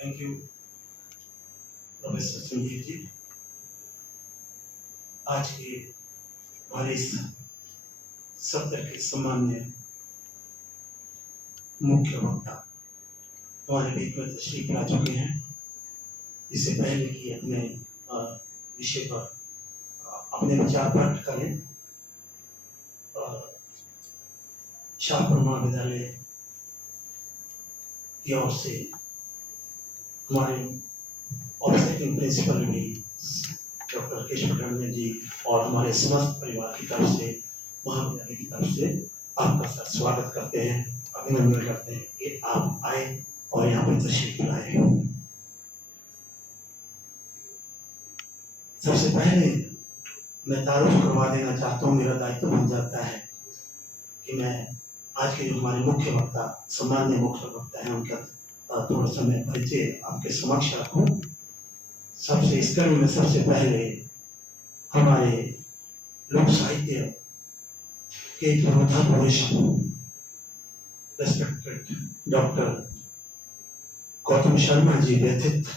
Thank you professor Sanjeev ji. आज के हमारे इस सत्र के सम्मान्य मुख्य वक्ता हमारे बीच में तशरीफ ला चुके हैं। इससे पहले कि अपने विषय पर अपने विचार प्रकट करें, शाहपुर महाविद्यालय की ओर से हमारे ऑफिसिंग प्रिंसिपल भी डॉक्टर केशव रंजन जी और हमारे समस्त परिवार की तरफ से, महाविद्यालय की तरफ से आपका सर स्वागत करते हैं, अभिनंदन करते हैं कि आप आए और यहाँ पर तशरीफ लाए। सबसे पहले मैं तारुफ करवा देना चाहता हूँ, मेरा दायित्व बन जाता है कि मैं आज के जो हमारे मुख्य वक्ता, सम्मान्य मुख्य वक्ता हैं, उनका थोड़ा समय परिचय आपके समक्ष रखूं। सबसे इस कड़ी में सबसे पहले हमारे लोक साहित्य के प्रबंधक पुरुष रेस्पेक्टेड डॉक्टर गौतम शर्मा जी व्यथित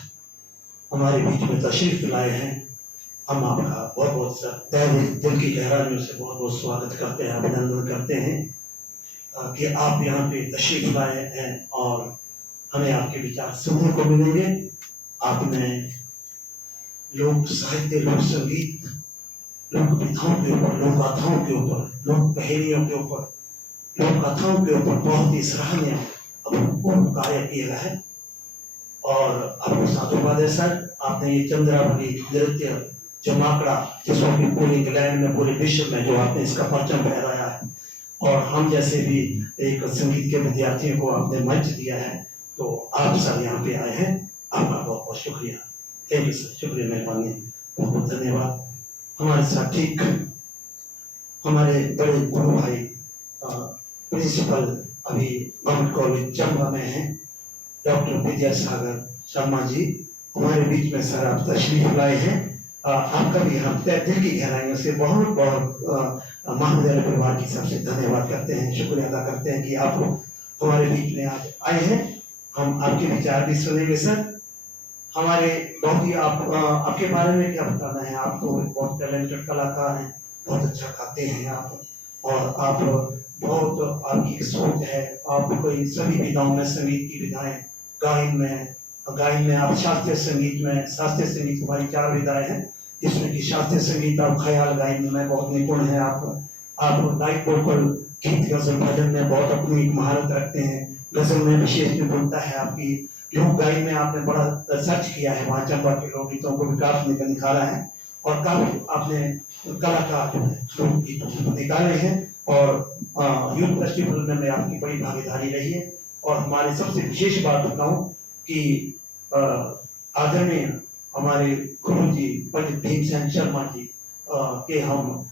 हमारे बीच में तशरीफ लाए हैं। हम आपका बहुत बहुत दिल की गहराइयों से बहुत बहुत स्वागत करते हैं, अभिनंदन करते हैं कि आप यहाँ पे तशरीफ लाए हैं और हमें आपके विचार सुनने को मिलेंगे। आपने लोक साहित्य, लोक संगीत, लोक विधाओं के ऊपर, लोक गाथाओं के ऊपर, लोक पहेलियों के ऊपर, लोक कथाओं के ऊपर बहुत ही सराहनीय अभूतपूर्व कार्य किया है और आपको साधुवाद है सर। आपने ये चंद्रावली नृत्य जमाकड़ा, जिसको कि पूरे इंग्लैंड में, पूरे विश्व में जो आपने इसका परचम फहराया है और हम जैसे भी एक संगीत के विद्यार्थियों को आपने मंच दिया है, तो आप सर यहाँ पे आए हैं, आपका बहुत बहुत शुक्रिया। थैंक यू सर, शुक्रिया, मेहरबानी, बहुत बहुत धन्यवाद। हमारे साथ ठीक हमारे बड़े गुरु भाई प्रिंसिपल अभी गवर्नमेंट कॉलेज चंबा में हैं, डॉक्टर विद्यासागर शर्मा जी हमारे बीच में सर आप तशरीफ लाए हैं। आपका भी हम दिल की गहराइयों से बहुत बहुत महाविद्यालय परिवार की सबसे धन्यवाद करते हैं, शुक्रिया अदा करते हैं कि आप हमारे बीच में आज आए हैं। हम आपके विचार भी सुनेंगे सर। हमारे बहुत ही आपके बारे में क्या बताना है, आप तो बहुत टैलेंटेड कलाकार हैं, बहुत अच्छा गाते हैं आप और आप बहुत, आपकी सोच है, आप कोई सभी विधाओं में, संगीत की विधाएं, गायन में आप शास्त्रीय संगीत में, शास्त्रीय संगीत हमारी 4 विधाएं हैं, जिसमें कि शास्त्रीय संगीत आप ख्याल गायन में बहुत निपुण हैं। आप लाइट वोकल, गीत, गजल, भजन में बहुत अपनी महारत रखते हैं। गजल में विशेष निपुणता है आपकी। लोक गायन में आपने बड़ा सर्च किया है, वहाँ चंबा के लोकगीतों को भी काफी निखारा है और काफी आपने कलाकार जो है लोकगीतों निकाले हैं और यूथ फेस्टिवल में आपकी बड़ी भागीदारी रही है। और हमारे सबसे विशेष बात बताऊं कि आदरणीय हमारे गुरु जी पंडित भीमसेन शर्मा जी के हम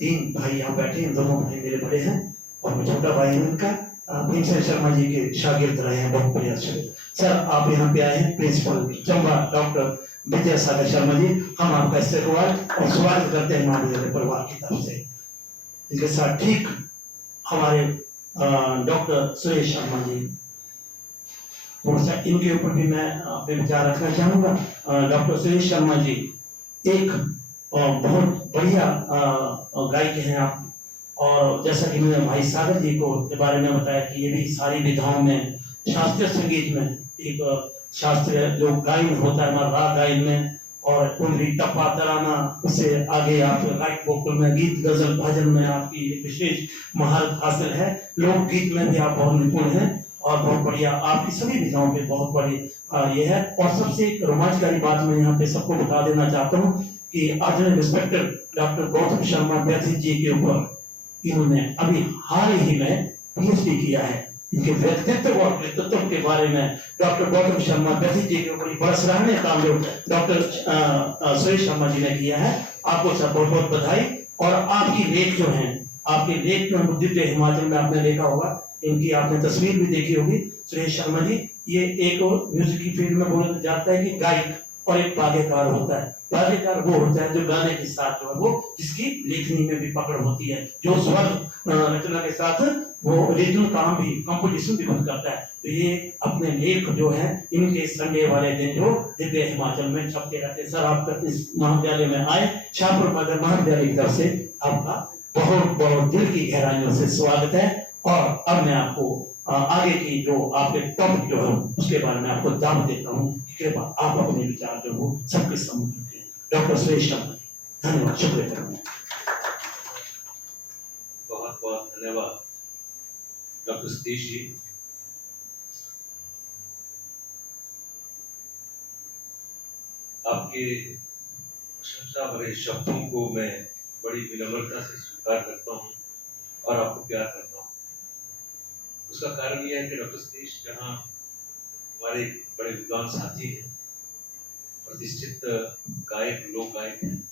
3 भाई यहाँ बैठे हैं, दोनों भाई मेरे बड़े हैं और मैं छोटा भाई हूँ उनका। भीमसेन शर्मा जी के शागिर्द रहे हैं, बहुत बढ़िया शागिर्द। सर आप यहाँ पे आए हैं, प्रिंसिपल चंबा डॉक्टर विद्यासागर शर्मा जी, हम आपका इस्तेकबाल और स्वागत करते हैं महाविद्यालय परिवार की तरफ से। इनके साथ ठीक हमारे डॉक्टर सुरेश शर्मा जी, थोड़ा सा इनके ऊपर भी मैं अपने विचार रखना चाहूँगा। डॉक्टर सुरेश शर्मा जी एक बहुत बढ़िया गायक हैं आप, और जैसा कि मैंने भाई सागर जी को के बारे में बताया कि ये भी सारी विधाओं में, शास्त्रीय संगीत में, एक शास्त्रीय जो गायन होता है हमारा राग गायन में, और कुंडली, टप्पा, तराना, उससे आगे आप लाइट वोकल में, गीत, गजल, भजन में आपकी विशेष महारत हासिल है। लोकगीत में भी आप बहुत निपुण हैं और बहुत बढ़िया, आपकी सभी विधाओं पे बहुत बड़ी ये है। और सबसे एक रोमांचकारी बात मैं यहाँ पे सबको बता देना चाहता हूँ कि आदरणीय रिस्पेक्टेड डॉक्टर गौतम शर्मा व्यथित जी के ऊपर इन्होंने अभी हाल ही में पीएचडी किया है। इनके व्यक्तित्व और कृतित्व के बारे में डॉक्टर गौतम शर्मा व्यथित जी के ऊपर बड़ा सराहनीय काम जो डॉक्टर सुरेश शर्मा जी ने किया है। आपको सब बहुत बहुत बधाई। और आपकी लेख जो है, आपके लेख जो दिव्य हिमाचल में आपने देखा होगा, इनकी आपने तस्वीर भी देखी होगी। सुरेश शर्मा जी ये एक म्यूजिक की फील्ड में बोला जाता है कि गायक और एक वाद्यकार होता है। वाद्यकार वो होता है जो गाने के साथ जो है वो जिसकी लेखनी में भी पकड़ होती है, जो स्वर रचना के साथ वो ओरिजिनल काम भी कंपोजिशन भी खुद करता है। तो ये अपने लेख जो है इनके संडे वाले दिन जो दिव्य हिमाचल में छपते रहते हैं। सर आप इस महाविद्यालय में आए, शाहपुर महाविद्यालय की तरफ से आपका बहुत बहुत दिल की गहराइयों से स्वागत है। और अब मैं आपको आगे की जो आपके टॉपिक जो है उसके बारे में आपको दाम देता हूँ। कृपया आप अपने विचार जो हो सबके सम्मुख रखें। डॉक्टर सुरेश शर्मा, धन्यवाद, शुक्रिया। बहुत बहुत धन्यवाद डॉक्टर सतीश जी। आपके प्रशंसा भरे शब्दों को मैं बड़ी विनम्रता से स्वीकार करता हूँ और आपको प्यार करता हूँ। उसका कारण यह है कि डॉक्टर सतीश जहाँ हमारे बड़े विद्वान साथी हैं, प्रतिष्ठित गायक लोक गायक हैं,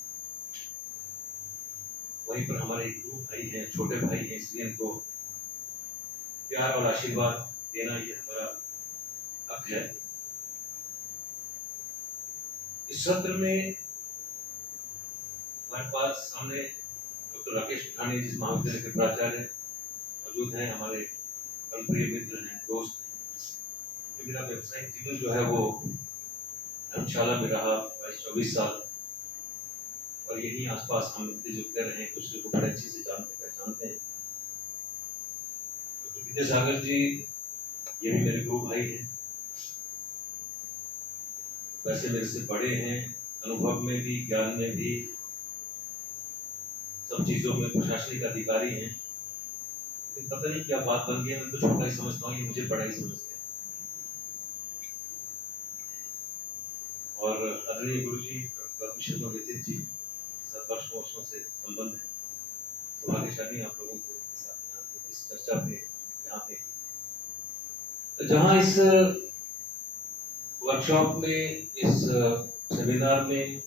वहीं पर हमारे एक गुरु भाई हैं, छोटे भाई हैं, इसलिए इनको प्यार और आशीर्वाद देना ये हमारा हक है। इस सत्र में हमारे पास सामने डॉक्टर राकेश पठानी जिस महाविद्यालय के प्राचार्य मौजूद हैं, हमारे प्रिय मित्र हैं, दोस्त हैं। मेरा व्यवसायिक जीवन जो है वो धर्मशाला में रहा 22-24 साल, और यहीं आसपास हम मिलते जुलते रहे, एक दूसरे को बड़े अच्छे से जानते पहचानते हैं। तो विद्यासागर जी ये भी मेरे गुरु भाई हैं, वैसे मेरे से बड़े हैं, अनुभव में भी, ज्ञान में भी, सब चीजों में प्रशासनिक अधिकारी हैं। लेकिन पता नहीं क्या बात बन गई है, मैं तो छोटा ही समझता हूँ, ये मुझे बड़ा ही समझते हैं। और आदरणीय गुरु जी शर्मा विदित जी साथ वर्षों से संबंध है। सौभाग्यशाली आप लोगों को साथ इस चर्चा में यहाँ पे जहाँ इस वर्कशॉप में, इस सेमिनार में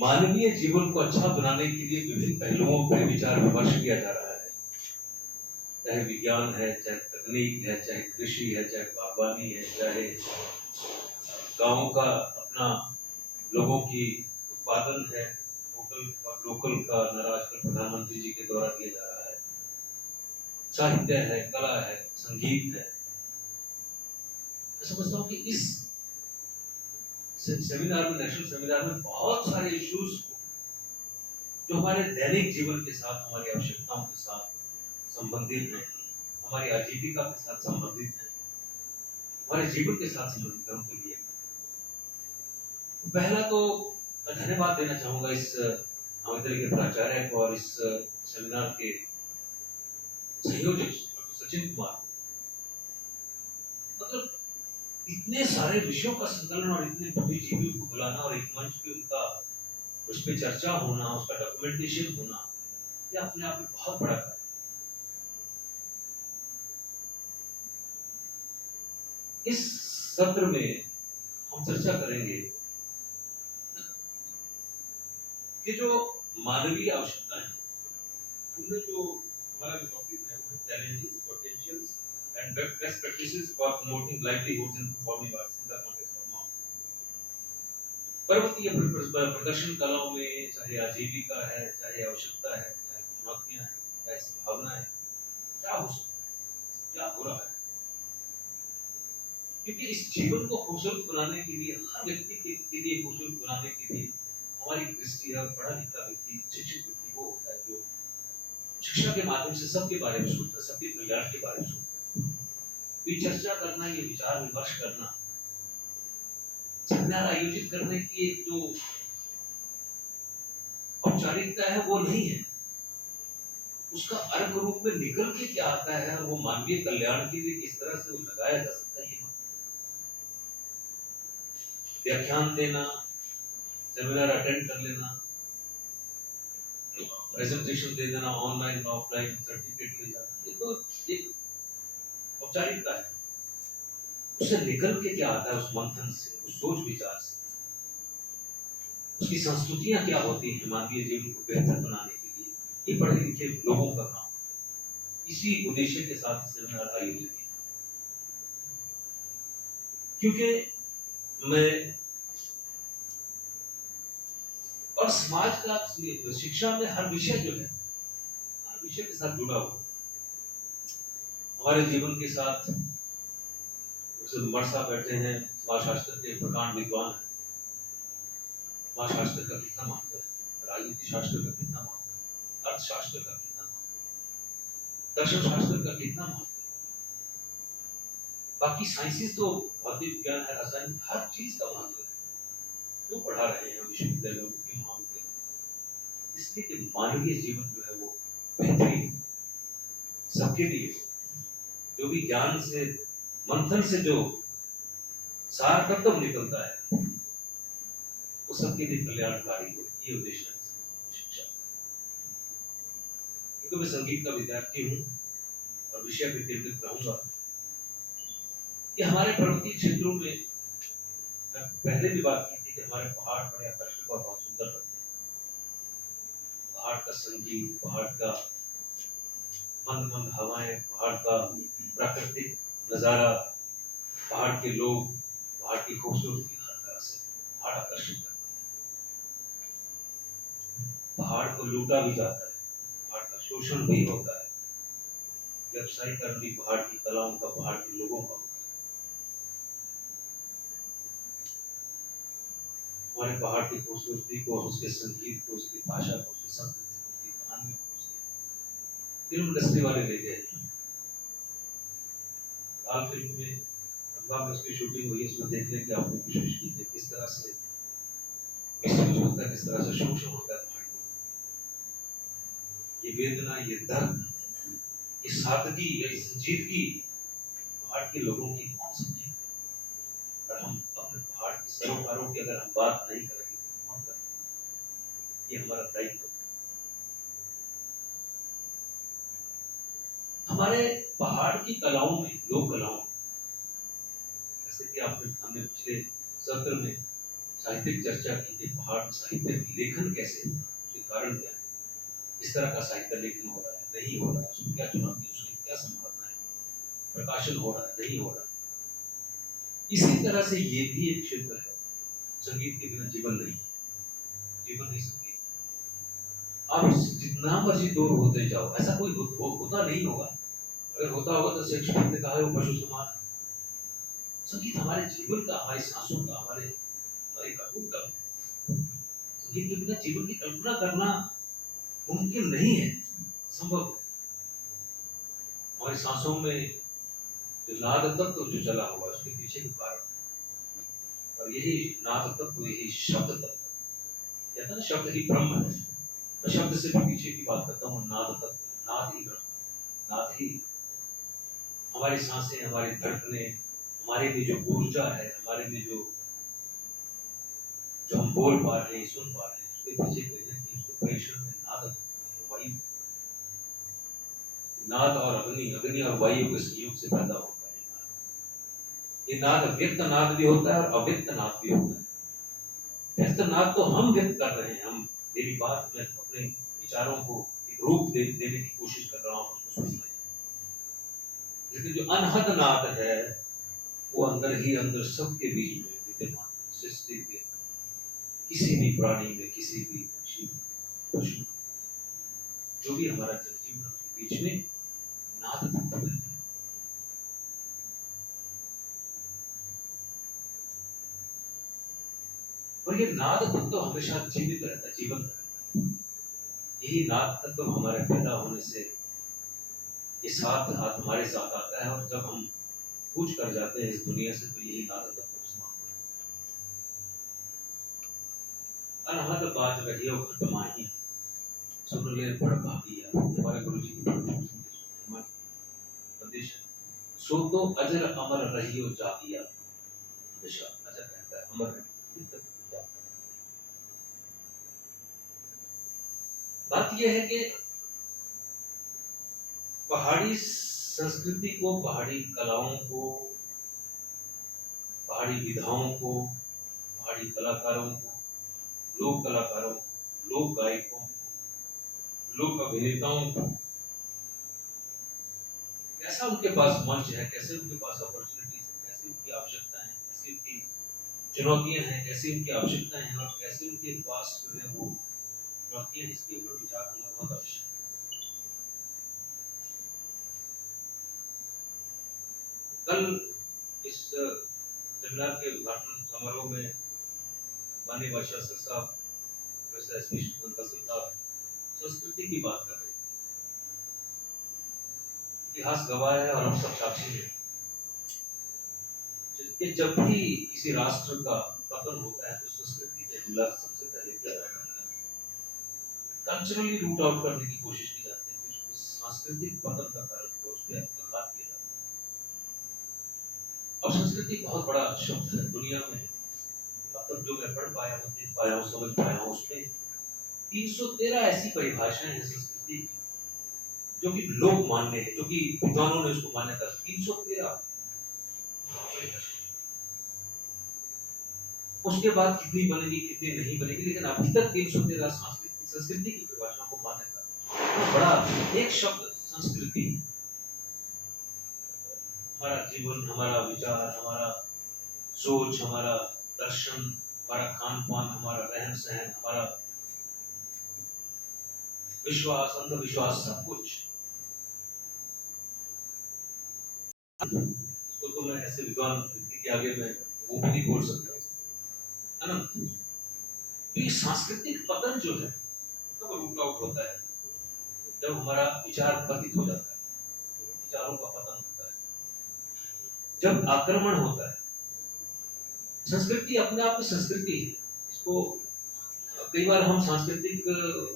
मानवीय जीवन को अच्छा बनाने के लिए विभिन्न पहलुओं पर विचार विमर्श किया जा रहा है। चाहे विज्ञान है, चाहे तकनीक है, चाहे कृषि है, चाहे बागवानी है, चाहे गांव का अपना लोगों की उत्पादन है, वोकल और लोकल का नारा आजकल प्रधानमंत्री जी के द्वारा दिया जा रहा है, साहित्य है, कला है, संगीत है। मैं समझता हूँ कि इस सेमिनार में, नेशनल सेमिनार में बहुत सारे इश्यूज जो हमारे दैनिक जीवन के साथ, हमारी आवश्यकताओं के साथ संबंधित हैं, हमारी आजीविका के साथ संबंधित हैं, हमारे जीवन के साथ संबंधित है, उनको लिए। पहला तो मैं धन्यवाद देना चाहूंगा इस महाविद्यालय के प्राचार्य को और इस सेमिनार के संयोजक सचिन कुमार। मतलब इतने सारे विषयों का संकलन और इतने बुद्धिजीवियों को बुलाना और एक मंच पे उनका उस पर चर्चा होना, उसका डॉक्यूमेंटेशन होना, ये अपने आप में बहुत बड़ा कार्य। इस सत्र में हम चर्चा करेंगे कि जो मानवीय आवश्यकता है उनमें जो हमारा जो टॉपिक है वो challenges, potentials and best practices for promoting livelihoods in performing arts in the context of now. पर्वतीय प्रदर्शन कलाओं में चाहे आजीविका है, चाहे आवश्यकता है, चाहे चुनौतियां हैं, चाहे संभावना है, क्या हो सकता है, क्या हो रहा है। क्योंकि इस जीवन को खूबसूरत बनाने के लिए, हर व्यक्ति के लिए खूबसूरत बनाने के लिए हमारी दृष्टि है, पढ़ा लिखा व्यक्ति, शिक्षित व्यक्ति वो होता है जो शिक्षा के माध्यम से सबके बारे में सोचता है, सबके कल्याण के बारे में सोचता है। ये चर्चा करना, ये विचार विमर्श करना, सेमिनार आयोजित करने की एक जो औपचारिकता है वो नहीं है, उसका अर्थ रूप में निकल के क्या आता है और वो मानवीय कल्याण के लिए किस तरह से वो लगाया जा सकता है। ये व्याख्यान देना, सेमिनार अटेंड कर लेना, प्रेजेंटेशन दे देना, ऑनलाइन ऑफलाइन सर्टिफिकेट ले जाना, ये तो एक औपचारिकता है। उससे निकल के क्या आता है, उस मंथन से, उस सोच विचार से, उसकी संस्तुतियां क्या होती हैं मानवीय जीवन को बेहतर बनाने के लिए, ये पढ़े लिखे लोगों का काम। इसी उद्देश्य के साथ सेमिनार आयोजित किया। क्योंकि मैं और समाज का शिक्षा में हर विषय जो है हर विषय के साथ जुड़ा हुआ हमारे जीवन के साथ। मरसा बैठे हैं, समाजशास्त्र के प्रकांड विद्वान हैं। समाजशास्त्र का कितना महत्व है, राजनीति शास्त्र का कितना महत्व है, अर्थशास्त्र का कितना महत्व है, दर्शन शास्त्र का कितना महत्व है। बाकी साइंसेस तो भौतिक विज्ञान है, रसायन, हर चीज का महत्व है। क्यों पढ़ा रहे हैं हम विश्वविद्यालयों में, क्यों महाविद्यालयों में? इसलिए कि मानवीय जीवन जो है वो बेहतरीन सबके लिए, जो भी ज्ञान से मंथन से जो सार तत्व निकलता है वो सबके लिए कल्याणकारी हो, ये उद्देश्य है शिक्षा। क्योंकि मैं संगीत का विद्यार्थी हूँ और विषय पे केंद्रित रहूंगा कि हमारे पर्वतीय क्षेत्रों में, मैं पहले भी बात की थी कि हमारे पहाड़ बड़े आकर्षक और बहुत सुंदर लगते हैं। पहाड़ का संगीत, पहाड़ का मंद मंद हवाएं, पहाड़ का प्राकृतिक नजारा, पहाड़ के लोग, पहाड़ की खूबसूरती, हर तरह से पहाड़ आकर्षित करता है। पहाड़ को लूटा भी जाता है, पहाड़ का शोषण भी होता है, व्यवसायीकरण भी पहाड़ की कलाओं का, पहाड़ के लोगों का होता है। हमारे पहाड़ की खूबसूरती को, उसके संगीत को, उसकी भाषा को, उसकी संस्कृति को, उसकी कहानियों को, उसकी फिल्म इंडस्ट्री वाले ले गए। लाल फिल्म में उसकी शूटिंग हुई, उसमें देखने की आपने कोशिश की थी किस तरह से मिसयूज होता है, किस तरह से शोषण होता है पहाड़ियों में। ये वेदना, ये दर्द, ये सादगी, ये संजीदगी पहाड़ के लोगों की कौन समझेगा? अगर हम अपने पहाड़ के सरोकारों की अगर हम बात नहीं करेंगे तो कौन करेगा? ये हमारा दायित्व है। हमारे पहाड़ की कलाओं में, लोक कलाओं, जैसे कि हमने पिछले सत्र में साहित्यिक चर्चा की कि पहाड़ साहित्य लेखन कैसे होगा, उसके कारण क्या है, किस तरह का साहित्य लेखन हो रहा है, नहीं हो रहा है, उसमें क्या चुनौती, उसमें क्या संभावना है, प्रकाशन हो रहा है, नहीं हो रहा। इसी तरह से ये भी एक क्षेत्र है, संगीत के बिना जीवन नहीं है, जीवन ही संगीत। आप जितना मर्जी दूर होते जाओ, ऐसा कोई होता नहीं होगा। अगर होता होगा तो शेक्सपियर ने कहा है वो पशु समान है। संगीत हमारे जीवन का, हमारी सांसों का, हमारे अटूट का है। संगीत के बिना जीवन की कल्पना करना मुमकिन नहीं है, संभव है। हमारी सांसों में जो नाद तत्व जो चला हुआ है उसके पीछे का कारण, और यही नाद तत्व, यही शब्द तत्व, कहता है ना शब्द ही ब्रह्म है। मैं शब्द से भी पीछे की बात करता हूँ, नाद तत्व, नाद ही ब्रह्म, नाद ही हमारी सांसें, हमारी धड़कनें, हमारे में जो ऊर्जा है, हमारे में जो हम बोल पा रहे हैं, सुन पा रहे हैं, उसके पीछे उसके प्रेषण में नाद, वायु, नाद और अग्नि और वायु के संयोग से पैदा होता है। ये नाद व्यक्त नाद भी होता है और अव्यक्त नाद भी होता है। व्यक्त नाद तो हम व्यक्त कर रहे हैं, हम मेरी बात में अपने विचारों को एक रूप देने की कोशिश कर रहा हूँ, उसको सुन रहे हैं। लेकिन जो अनहद नाद है वो अंदर ही अंदर सबके बीच में विद्यमान, सृष्टि के किसी भी प्राणी में, किसी भी पक्षी में, पशु, जो भी हमारा जीवन उसके बीच में नाद तत्व है। और ये नाद तत्व हमेशा जीवित रहता है, जीवंत रहता है। यही नाद तत्व हमारे पैदा होने से ये साथ हाथ हमारे साथ आता है, और जब हम कूच कर जाते हैं इस दुनिया से तो यही नाद तत्व समाप्त हो जाता है। अनहद बाज रहियो खटमाही, सुन ले बड़ भागिया, हमारे गुरु जी की संदेश है। सो तो अजर अमर रहियो जागिया, हमेशा अजर रहता है, अमर रहता है। बात यह है कि पहाड़ी संस्कृति को, पहाड़ी कलाओं को, पहाड़ी विधाओं को, पहाड़ी कलाकारों को, लोक कलाकारों को, लोक गायकों को, लोक अभिनेताओं को कैसा उनके पास मंच है, कैसे उनके पास अपॉर्चुनिटीज है, कैसे उनकी आवश्यकता है, कैसे चुनौतियां हैं, कैसी उनकी आवश्यकताएं हैं और कैसे उनके पास जो है वो चुनौतियां, इसके ऊपर विचार करना बहुत आवश्यक है। कल इस सेमिनार के उद्घाटन समारोह में माननीय वाइस चांसलर साहब प्रोफेसर एस.पी. साहब संस्कृति की बात कर रहे थे। इतिहास गवाह है और हम सब साक्षी हैं कि जब भी किसी राष्ट्र का पतन होता है तो संस्कृति पे हमला सबसे पहले किया जाता है। कल्चरली रूट आउट करने की कोशिश की जाती है, उसको सांस्कृतिक पतन का कारण है, उस पर आघात किया जाता है। और संस्कृति बहुत बड़ा शब्द है दुनिया में, मतलब जो मैं पढ़ पाया हूँ, देख पाया हूँ, समझ पाया हूँ, उसमें 313 ऐसी परिभाषाएं हैं संस्कृति की जो कि लोग मान्य है, जो कि विद्वानों ने उसको मान्यता 313। उसके बाद कितनी बनेगी कितनी नहीं बनेगी, लेकिन अभी तक 313 संस्कृति की परिभाषा को मान्यता। तो बड़ा एक शब्द संस्कृति, हमारा जीवन, हमारा विचार, हमारा सोच, हमारा दर्शन, हमारा खान पान, हमारा रहन सहन, हमारा विश्वास, अंधविश्वास, सब कुछ। इसको तो मैं ऐसे विद्वान व्यक्ति के आगे में वो भी नहीं बोल सकता, है ना। तो ये सांस्कृतिक पतन जो है कब रूट आउट होता है, जब हमारा विचार पतित हो जाता है, विचारों का पतन होता है, जब आक्रमण होता है। संस्कृति अपने आप में संस्कृति है। इसको कई बार हम सांस्कृतिक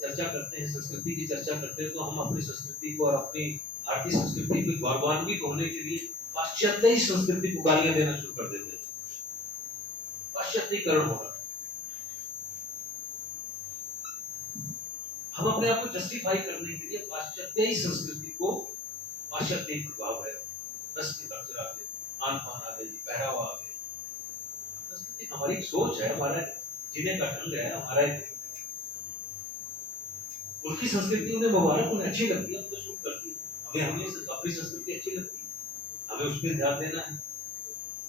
चर्चा करते हैं, संस्कृति की चर्चा करते हैं, तो हम अपनी संस्कृति को और अपनी भारतीय संस्कृति को गौरवान्वित होने के लिए पाश्चात्य संस्कृति को गालियां देना शुरू कर देते हैं। पाश्चात्यकरण हो रहा है। हम अपने आप को जस्टिफाई करने के लिए पाश्चात्य संस्कृति को, पाश्चात्य प्रभाव है, वेस्टर्न कल्चर आ गए, खान पान आ गए, पहरावा आ गए। संस्कृति हमारी एक सोच है, हमारा जीने का ढंग है, हमारा उनकी संस्कृति उन्हें मुबारक, उन्हें अच्छी लगती है, उनको सूट करती है। हमें अपनी संस्कृति अच्छी लगती है, हमें उस पर ध्यान देना है।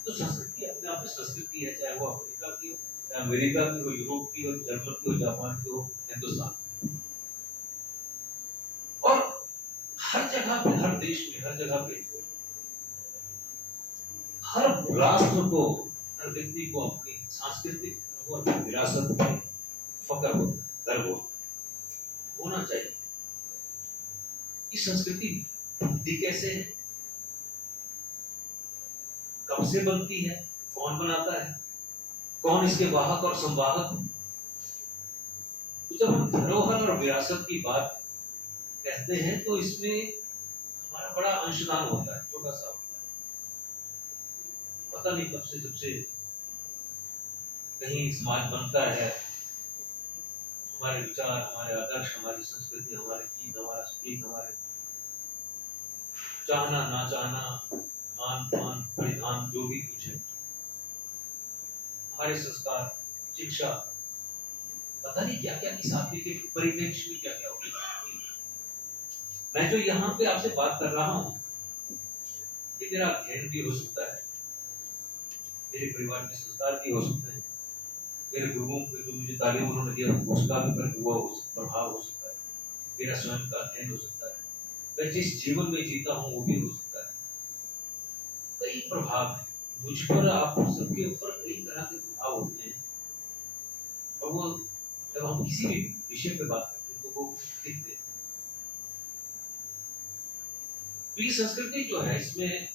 तो संस्कृति अपने आप में संस्कृति है, चाहे वो अफ्रीका की हो, चाहे अमेरिका की हो, यूरोप की हो, जर्मन की हो, जापान की हो, हिंदुस्तान की। और हर जगह पे, हर देश में, हर जगह पे, हर राष्ट्र को, हर व्यक्ति को अपनी सांस्कृतिक और विरासत पे फक्र होता है, गर्व होना चाहिए। इस संस्कृति बनती कैसे है, कब से बनती है, कौन बनाता है, कौन इसके वाहक और संवाहक। तो जब हम धरोहर और विरासत की बात कहते हैं तो इसमें हमारा बड़ा अंशदान होता है, छोटा सा होता है। पता नहीं कब से, जब से कहीं समाज बनता है, हमारे विचार, हमारे आदर्श, हमारी संस्कृति, हमारे गीत, हमारा संगीत, हमारे चाहना ना चाहना, खान पान, परिधान, जो भी कुछ है, हमारे संस्कार, शिक्षा, पता नहीं क्या क्या इस आपके के परिप्रेक्ष्य में क्या क्या होगा। मैं जो यहाँ पे आपसे बात कर रहा हूँ, ये मेरा अध्ययन भी हो सकता है, मेरे परिवार के संस्कार भी हो सकते हैं, मेरे गुरुओं के जो मुझे तालीम उन्होंने दिया उसका भी प्रभाव हो सकता है, मेरा स्वयं का अध्ययन हो सकता है, मैं जिस जीवन में जीता हूँ वो भी हो सकता है। कई प्रभाव है मुझ पर, आप सबके ऊपर कई तरह के प्रभाव होते हैं, और वो जब हम किसी भी विषय पे बात करते हैं तो वो दिखते हैं। तो ये संस्कृति जो है, इसमें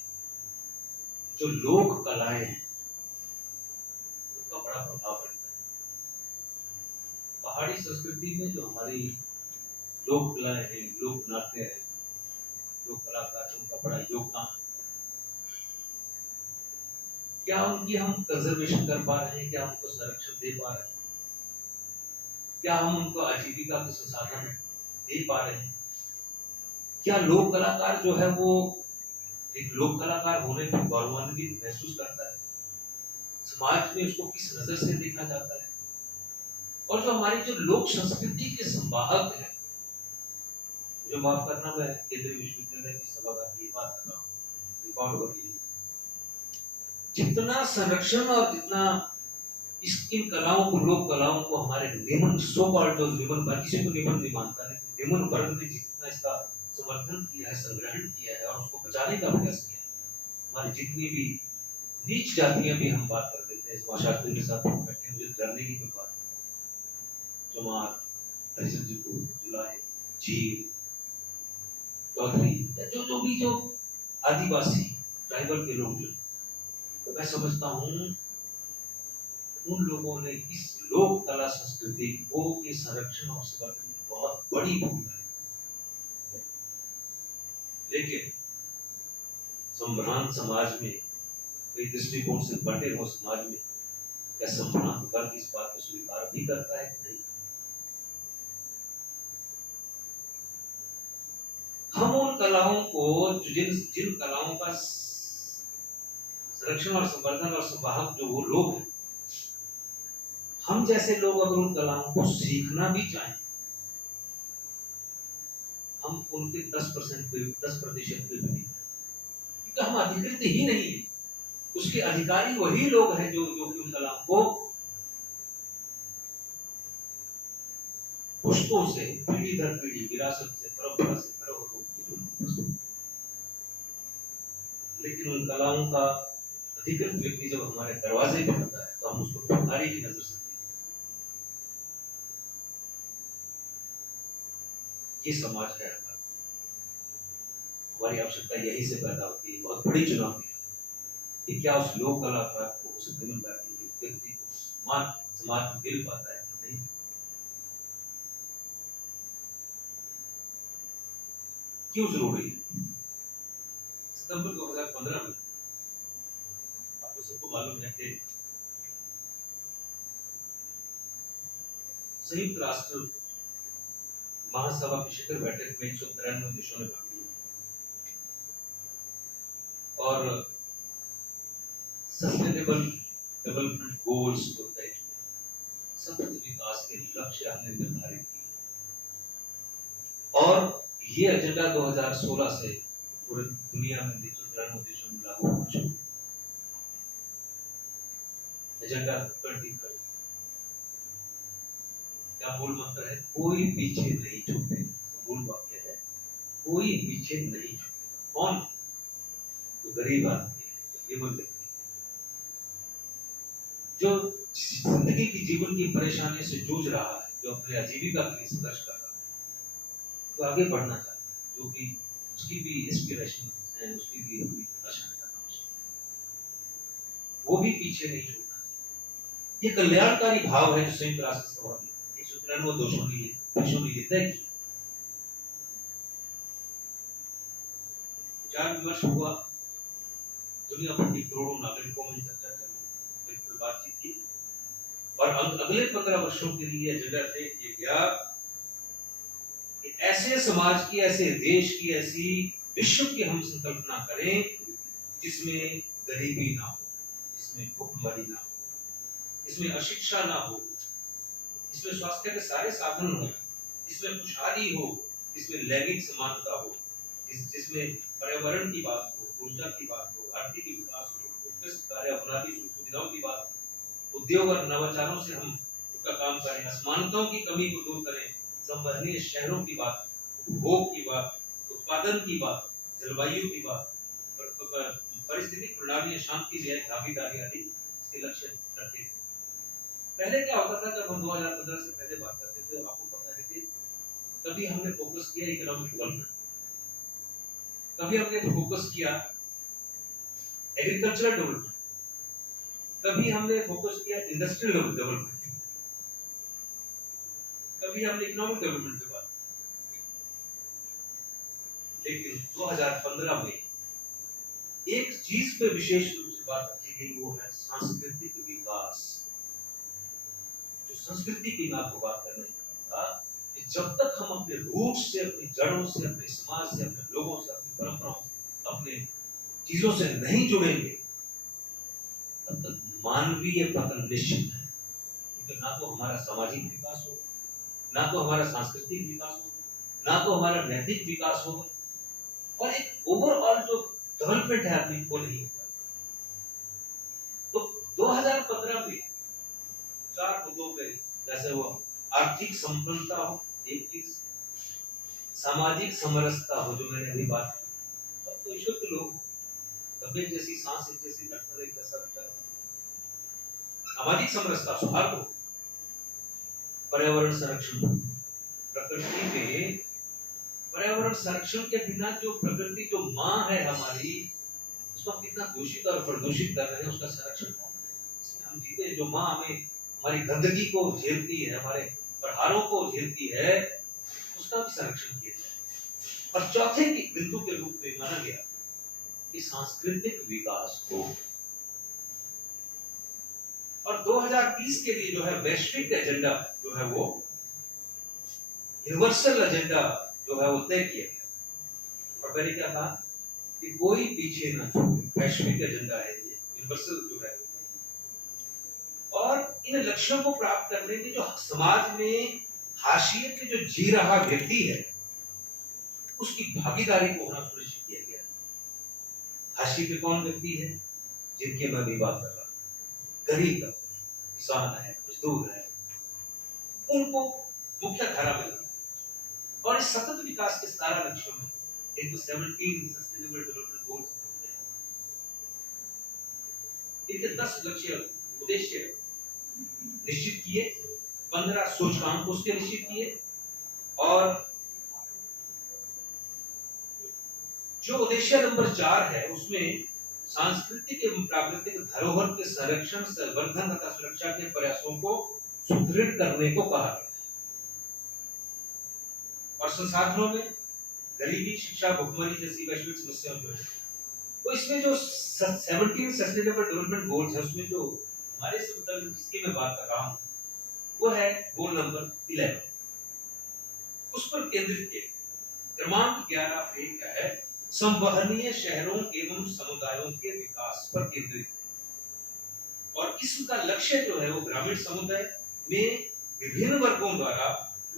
जो लोक कलाएं हैं उनका बड़ा प्रभाव रहता है। पहाड़ी संस्कृति में जो हमारी लोक कलाएं हैं, लोक नाट्य है, लोक कलाकार, उनका बड़ा योगदान। क्या उनकी हम कंजर्वेशन कर पा रहे हैं, क्या उनको संरक्षण दे पा रहे हैं, क्या हम उनको आजीविका के संसाधन दे पा रहे हैं, क्या लोक कलाकार जो है वो एक लोक कलाकार होने पर गौरवान्वित महसूस करता है, समाज में उसको किस नजर से देखा जाता है। और जो हमारी जो लोक संस्कृति के संवाहक है, जो माफ करना, मैं केंद्रीय विश्वविद्यालय की सभा की बात कर रहा हूँ, रिकॉर्ड हो रही है, जितना संरक्षण और जितना इन कलाओं को, लोक कलाओं को हमारे निम्न सो कॉल्ड जो निम्न, किसी को निम्न नहीं मानता, लेकिन निम्न वर्ग ने जितना इसका समर्थन किया है, संग्रहण किया है और उसको बचाने का प्रयास किया है। हमारी जितनी भी नीच जातियां भी हम बात कर देते हैं, महाशास्त्री के साथ बैठे, मुझे डरने की कोई बात नहीं। चमार, हरिजन जी को, जुलाहे, जीव, चौधरी, जो जो भी जो आदिवासी ट्राइबल के लोग जो, तो मैं समझता हूँ उन लोगों ने इस लोक कला संस्कृति को के संरक्षण और संवर्धन में बहुत बड़ी भूमिका है। लेकिन संभ्रांत समाज में, कई दृष्टिकोण से बंटे हुए समाज में, क्या संभ्रांत वर्ग इस बात को स्वीकार भी करता है कि नहीं? हम उन कलाओं को, जिन जिन कलाओं का संरक्षण और संवर्धन और संवाहक जो वो लोग हैं, हम जैसे लोग अगर उन कलाओं को सीखना भी चाहें, हम उनके 10% पे 10% पे भी नहीं, क्योंकि हम अधिकृत ही नहीं है। उसके अधिकारी वही लोग हैं जो जो उन कलाओं को पुष्पों से, पीढ़ी दर पीढ़ी, विरासत से, परंपरा से, लेकिन उन कलाओं का अधिकृत व्यक्ति जब हमारे दरवाजे पे आता है तो हम उसको भिखारी की नजर से, ये समाज है हमारा। हमारी आवश्यकता यही से पैदा होती है, बहुत बड़ी चुनौती है कि क्या उस लोक कलाकार को, उस जमींदार व्यक्ति को सम्मान समाज में मिल पाता है कि नहीं। क्यों जरूरी है? सितंबर 2015 में आपको सबको मालूम है कि संयुक्त राष्ट्र महासभा की शिखर बैठक में 193 देशों ने भाग लिया और सस्टेनेबल डेवलपमेंट गोल्स को तय किया, सतत विकास के लक्ष्य हमने निर्धारित किए और ये एजेंडा 2016 से पूरी दुनिया में 193 देशों में लागू हो चुका है। एजेंडा 2030 क्या मूल मंत्र है? कोई पीछे नहीं छूटे। मूल वाक्य है, कोई पीछे नहीं छूटे। कौन? तो गरीब आदमी है, जीवन व्यक्ति जो जिंदगी की जीवन की परेशानी से जूझ रहा है, जो अपने आजीविका के लिए संघर्ष कर रहा है, तो आगे बढ़ना चाहता है, जो कि उसकी भी एस्पिरेशन है, उसकी भी आशा है, वो भी पीछे नहीं छूटना चाहिए। ये कल्याणकारी भाव है जो संयुक्त राष्ट्र सभा में 193 देशों ने तय किया। विचार विमर्श हुआ, दुनिया भर के करोड़ों नागरिकों में चर्चा चली, बातचीत की और अगले 15 वर्षों के लिए एजेंडा तय किया गया कि ऐसे समाज की, ऐसे देश की, ऐसी विश्व की हम संकल्पना करें जिसमें गरीबी ना हो, जिसमें भूखमरी ना हो, जिसमें अशिक्षा ना हो, जिसमें स्वास्थ्य के सारे साधन हो, जिसमें खुशहाली हो, जिसमें लैंगिक समानता हो, जिसमें पर्यावरण की बात हो, ऊर्जा की बात हो, आर्थिक विकास हो, उत्कृष्ट कार्य अपराधी सुविधाओं की बात हो, उद्योग और नवाचारों से हम उसका काम करें, असमानताओं की कमी को दूर करें, संवहनीय शहरों की बात, उपभोग की बात, उत्पादन की बात, जलवायु की बात, परिस्थितिक प्रणाली, शांति, न्याय, भागीदारी आदि इसके लक्ष्य रखे। पहले क्या होता था, जब हम 2015 से पहले बात करते थे, आपको पता है कि कभी हमने फोकस किया इकोनॉमिक डेवलपमेंट, कभी हमने फोकस किया एग्रीकल्चरल डेवलपमेंट, कभी हमने फोकस किया इंडस्ट्रियल डेवलपमेंट, कभी हमने इकोनॉमिक डेवलपमेंट पे बात। लेकिन 2015 में एक चीज पे विशेष रूप से बात की गई, वो है सांस्कृतिक विकास। जो संस्कृति की मैं आपको बात करने जा रहा था कि जब तक हम अपने रूट से, अपनी जड़ों से, अपने समाज से, अपने लोगों से, अपनी परंपराओं से, अपने चीजों से नहीं जुड़ेंगे, तब तक मानवीय पतन निश्चित है। क्योंकि ना तो हमारा सामाजिक विकास होगा, ना तो हमारा सांस्कृतिक विकास होगा, ना तो हमारा नैतिक विकास होगा, और एक ओवरऑल जो डेवलपमेंट है आदमी वो नहीं होगा। तो 2015 में 4 मुद्दों पे, जैसे वो आर्थिक संपन्नता हो, एक चीज, सामाजिक समरसता हो, जो मैंने अभी बात की, सब तो ईश्वर के लोग, तबियत जैसी, सांस एक जैसी, धड़कन एक जैसा विचार, सामाजिक समरसता, सौहार्द हो, पर्यावरण संरक्षण, प्रकृति में पर्यावरण संरक्षण के बिना जो प्रकृति, जो माँ है हमारी, उसको हम कितना दूषित और प्रदूषित कर रहे हैं, उसका संरक्षण कौन करे? इसमें हम जीते हैं, जो माँ हमें हमारी गंदगी को झेलती है, हमारे प्रहारों को झेलती है, उसका भी संरक्षण किया जाए। और चौथे की बिंदु के रूप में माना गया कि सांस्कृतिक विकास को, और 2030 के लिए जो है वैश्विक एजेंडा जो है वो यूनिवर्सल एजेंडा जो है वो तय किया गया। और मैंने क्या कहा कि कोई पीछे ना छूटे, वैश्विक एजेंडा है ये, यूनिवर्सल जो है। और इन लक्ष्यों को प्राप्त करने में जो समाज में हाशिए पे जो जी रहा व्यक्ति है, उसकी भागीदारी को होना सुनिश्चित किया गया। हाशिए पे कौन व्यक्ति है? जिनकी मैं भी बात कर रहा हूं, गरीब, किसान है, मजदूर है, उनको मुख्य धारा में। और इस सतत विकास के 17 लक्ष्यों में एक तो 17 सस्टेनेबल डेवलपमेंट गोल्स होते हैं, इनके 10 लक्ष्य उद्देश्य निश्चित किए, 15 सूचकांक उसके निश्चित किए, और जो उद्देश्य नंबर 4 है उसमें सांस्कृतिक एवं प्राकृतिक धरोहर के संरक्षण, संवर्धन तथा सुरक्षा के प्रयासों को सुदृढ़ करने को कहा गया। और संसाधनों में गरीबी, शिक्षा, भुखमरी जैसी वैश्विक समस्याओं जो है, तो इसमें जो 17 सस्टेनेबल डेवलपमेंट गोल्स है, उसमें जो हमारे से मतलब जिसकी मैं बात कर रहा हूँ, वो है गोल नंबर 11, उस पर केंद्रित है। क्रमांक 11 पे क्या है? संवहनीय शहरों एवं समुदायों के विकास पर केंद्रित है। और इसका लक्ष्य जो है वो ग्रामीण समुदाय में विभिन्न वर्गों द्वारा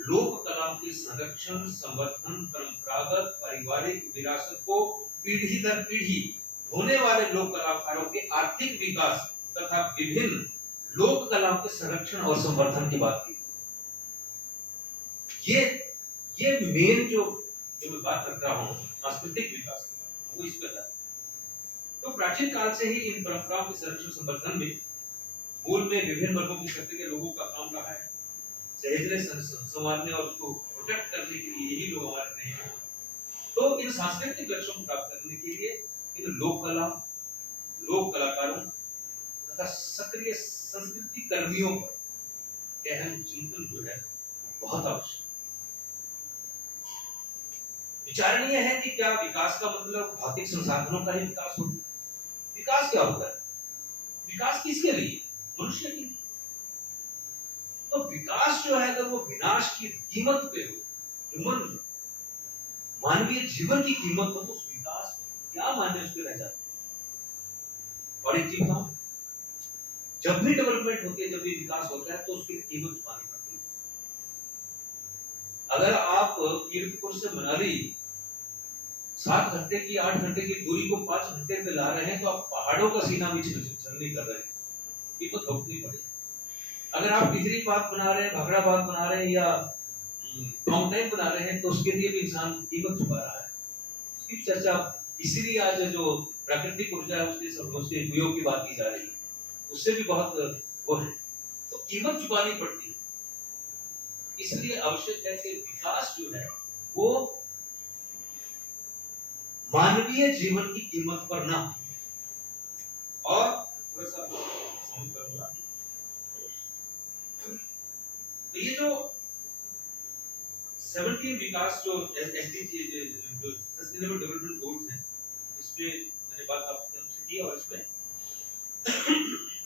लोक कला के संरक्षण, संवर्धन, परंपरागत पारिवारिक विरासत को पीढ़ी दर पीढ़ी होने वाले लोक कलाकारों के आर्थिक विकास तथा विभिन्न लोक कलाओं के संरक्षण और संवर्धन की बात की। ये मेन जो मैं बात कर रहा हूँ सांस्कृतिक विकास की बात, वो इस पर है। तो प्राचीन काल से ही इन परंपराओं के संरक्षण संवर्धन में मूल में विभिन्न वर्गों की शक्ति के लोगों का काम रहा है। सहेजने, संवारने और उसको प्रोटेक्ट करने के लिए यही लोग हमारे नहीं हैं। तो इन सांस्कृतिक लक्ष्यों को प्राप्त करने के लिए इन लोक कला, लोक कलाकारों तथा सक्रिय संस्कृति कर्मियों पर गहन चिंतन जो है बहुत आवश्यक। विचारणीय है कि क्या विकास का मतलब भौतिक संसाधनों का ही विकास होता है? विकास क्या होता है? विकास किसके लिए? मनुष्य के लिए। तो विकास जो है अगर वो विनाश की कीमत पे हो, ह्यूमन मानवीय जीवन की कीमत हो, तो उस विकास को क्या मायने उसके रह जाते हैं। और एक चीज हम जब भी डेवलपमेंट होती है, जब भी विकास होता है, तो उसकी कीमत चुकानी पड़ती है। अगर आप कीर्तपुर से मनाली 7 घंटे की 8 घंटे की दूरी को 5 घंटे पे ला रहे हैं, तो आप पहाड़ों का सीना भी छलनी कर रहे हैं, कीमत भुगतनी पड़ेगी। अगर आप टिहरी बाग बना रहे हैं, भाखड़ा बाग बना रहे हैं, या माउंटेन बना रहे हैं, तो उसके लिए भी इंसान कीमत चुका रहा है। उसकी चर्चा इसीलिए आज जो प्राकृतिक ऊर्जा है उसके उपयोग की बात की जा रही है, उससे भी बहुत वो है, तो कीमत चुकानी पड़ती है। इसलिए आवश्यक है कि विकास जो है वो मानवीय जीवन की कीमत पर ना हो। और थोड़ा सा करूंगा, तो ये जो 17 विकास जो एसडीजी जो सस्टेनेबल डेवलपमेंट गोल्स हैं, इसमें मैंने बात आपसे की, और इसमें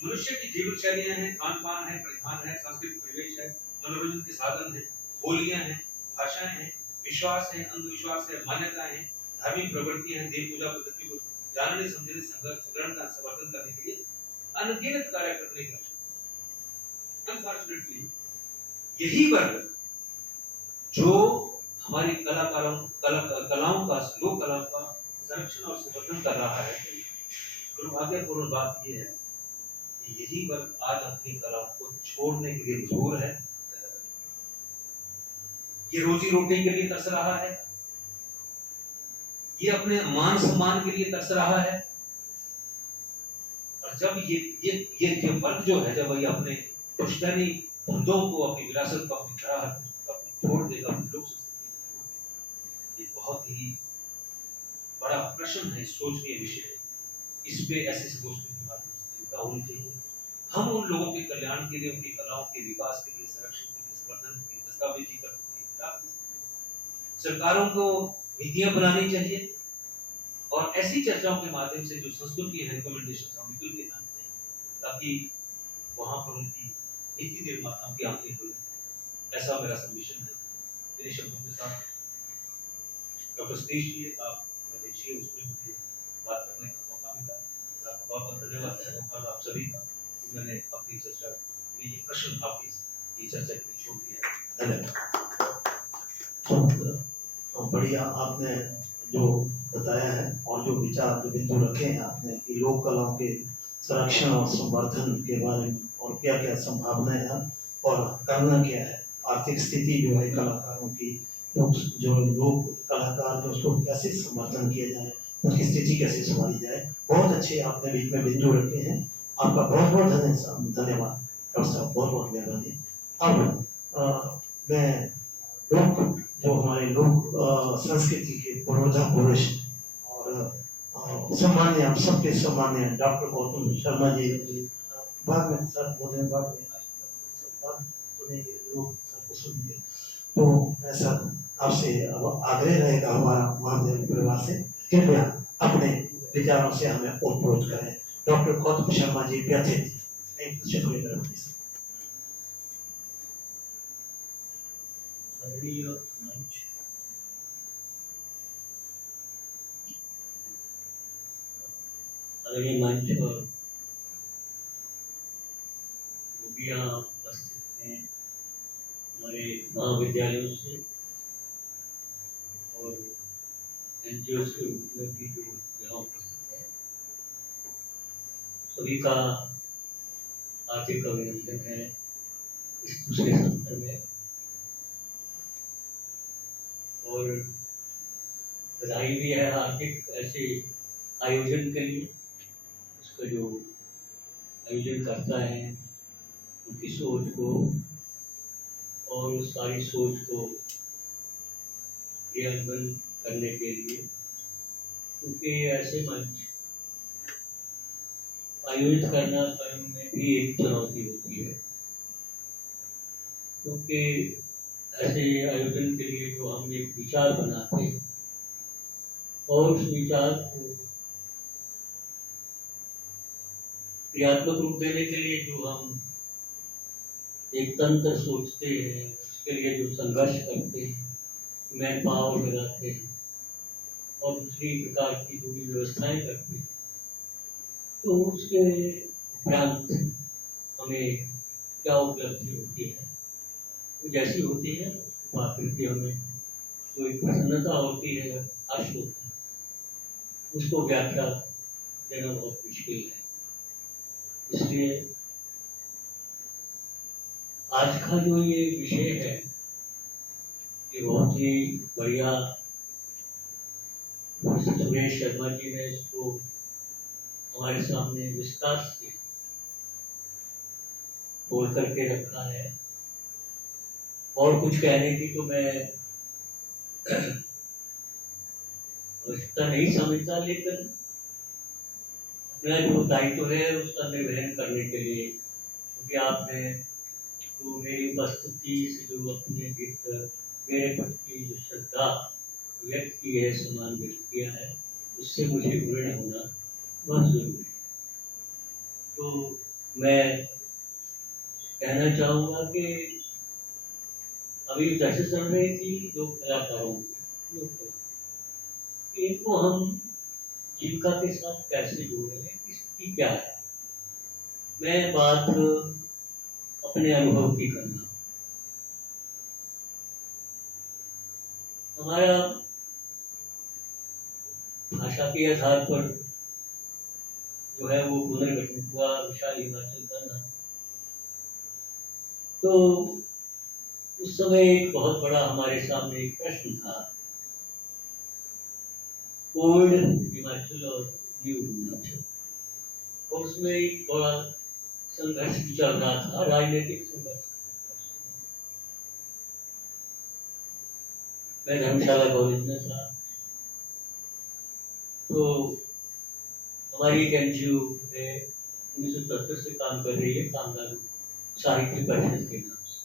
मनुष्य की जीवन शैलियां हैं, खान पान है, परिधान है, सांस्कृतिक परिवेश है, मनोरंजन के साधन है, बोलियां हैं, भाषाएं हैं, विश्वास है, अंधविश्वास है, मान्यताएं हैं, धार्मिक प्रवृत्तियां हैं, देव पूजा पद्धति को जानने, समझने, संग्रहण का संवर्धन करने के लिए अनगिनत कार्य करने के लिए अनफॉर्चुनेटली यही वर्ग जो हमारी कलाकारों कलाओं का, लोक कला का संरक्षण और संवर्धन कर रहा है, दुर्भाग्यपूर्ण बात यह है कि यही वर्ग आज अपनी कला को छोड़ने के लिए मजबूर है, ये रोजी रोटी के लिए तरस रहा है, ये अपने मान सम्मान के लिए तरस रहा है। और जब ये वर्ग जो है, जब ये अपने पुश्तैनी धंधों को, अपनी विरासत को, अपनी धरोहर को छोड़ देगा, अपनी लोक संस्कृति को छोड़ देगा, ये बहुत ही बड़ा प्रश्न है, सोचनीय विषय है। इस पे ऐसे गोष्ठियों के माध्यम से चिंता होनी चाहिए। हम उन लोगों के कल्याण के लिए, उनकी कलाओं के विकास के लिए, संरक्षण के लिए, संवर्धन के लिए दस्तावेजीकरण के लिए सरकारों को नीतियां बनानी चाहिए, और ऐसी चर्चाओं के माध्यम से जो संस्कृति है, रिकमेंडेशन हम निकल के आनी चाहिए, ताकि वहां पर उनकी नीति निर्माताओं की आंखें खुले। ऐसा मेरा सबमिशन है। मेरे शब्दों के साथ डॉक्टर सतीश जी, आप देखिए, उसमें मुझे बात करने का मौका मिला। आपका बहुत बहुत धन्यवाद है आप सभी का। मैंने अपनी चर्चा में ये प्रश्न आपकी चर्चा के लिए छोड़ दिया है। धन्यवाद। बढ़िया आपने जो बताया है और जो विचार, जो बिंदु रखे हैं आपने कि लोक कलाओं के संरक्षण और संवर्धन के बारे में और क्या क्या संभावनाएं हैं और करना क्या है, आर्थिक स्थिति जो है कलाकारों की, जो लोक कलाकार जो उसको कैसे समर्थन किया जाए, उनकी स्थिति कैसे संभाली जाए, बहुत अच्छे आपने बीच में बिंदु रखे हैं। आपका बहुत बहुत धन्यवाद डॉक्टर साहब, बहुत बहुत मेहरबानी। अब मैं लोक, जो हमारे लोक संस्कृति के पुरोधा पुरुष और सम्मान्य, आप सबके सम्मान्य डॉक्टर गौतम शर्मा जी, बाद में सर बोलने, बाद में सुनेंगे, लोग सबको सुनेंगे। तो ऐसा आपसे अब आग्रह रहेगा हमारा महादेव परिवार से, कृपया अपने विचारों से हमें ओतप्रोत करें। डॉक्टर गौतम शर्मा जी व्यथित आदरणीय मंच और जो भी यहाँ उपस्थित हैं हमारे महाविद्यालयों से और एनजीओ के रूप में भी जो यहाँ उपस्थित हैं, सभी का हार्दिक अभिनंदन है इस दूसरे सत्र में, और बधाई भी है हार्दिक ऐसे आयोजन के लिए। उसका जो आयोजन करता है उनकी सोच को और उस सारी सोच को क्रियान्वयन करने के लिए, क्योंकि ऐसे मंच आयोजित करना स्वयं में भी एक चुनौती होती है, क्योंकि ऐसे आयोजन के लिए जो हम एक विचार बनाते हैं और उस विचार को क्रियात्मक रूप देने के लिए जो हम एक तंत्र सोचते हैं, उसके लिए जो संघर्ष करते हैं, मैन पावर लगाते हैं और दूसरी प्रकार की जो भी व्यवस्थाएं करते हैं, तो उसके उपरांत हमें क्या उपलब्धि होती है, तो जैसी होती है प्रकृति हमें जो एक प्रसन्नता होती है, हर्ष होता है, उसको व्याख्या देना बहुत मुश्किल है। इसलिए आज का जो ये विषय है ये बहुत ही बढ़िया, सुरेश शर्मा जी ने इसको हमारे सामने विस्तार से बोल करके रखा है, और कुछ कहने की तो मैं आवश्यकता नहीं समझता, लेकिन अपना जो दायित्व है उसका निर्वहन करने के लिए, क्योंकि आपने तो मेरी उपस्थिति से जो अपने भीतर मेरे प्रति जो श्रद्धा व्यक्त की है, सम्मान व्यक्त किया है, उससे मुझे ऋणी होना बहुत जरूरी है। तो मैं कहना चाहूँगा कि अभी चर्चा चल रही थी लोक कलाकारों की, इनको हम जीविका के साथ कैसे जोड़े हैं, इसकी क्या है। मैं बात अपने अनुभव की करना, हमारा भाषा के आधार पर जो है वो पुनर्गठन हुआ विशाल हिमाचल बना। तो उस समय एक बहुत बड़ा हमारे सामने एक प्रश्न था, ओल्ड हिमाचल और न्यू हिमाचल, और उसमें एक बड़ा संघर्ष चल रहा था, राजनीतिक संघर्ष। मैं धर्मशाला कॉलेज में था, तो हमारी एक एनजीओ है 1973 से काम कर रही है, कामगार साहित्य परिषद के नाम से।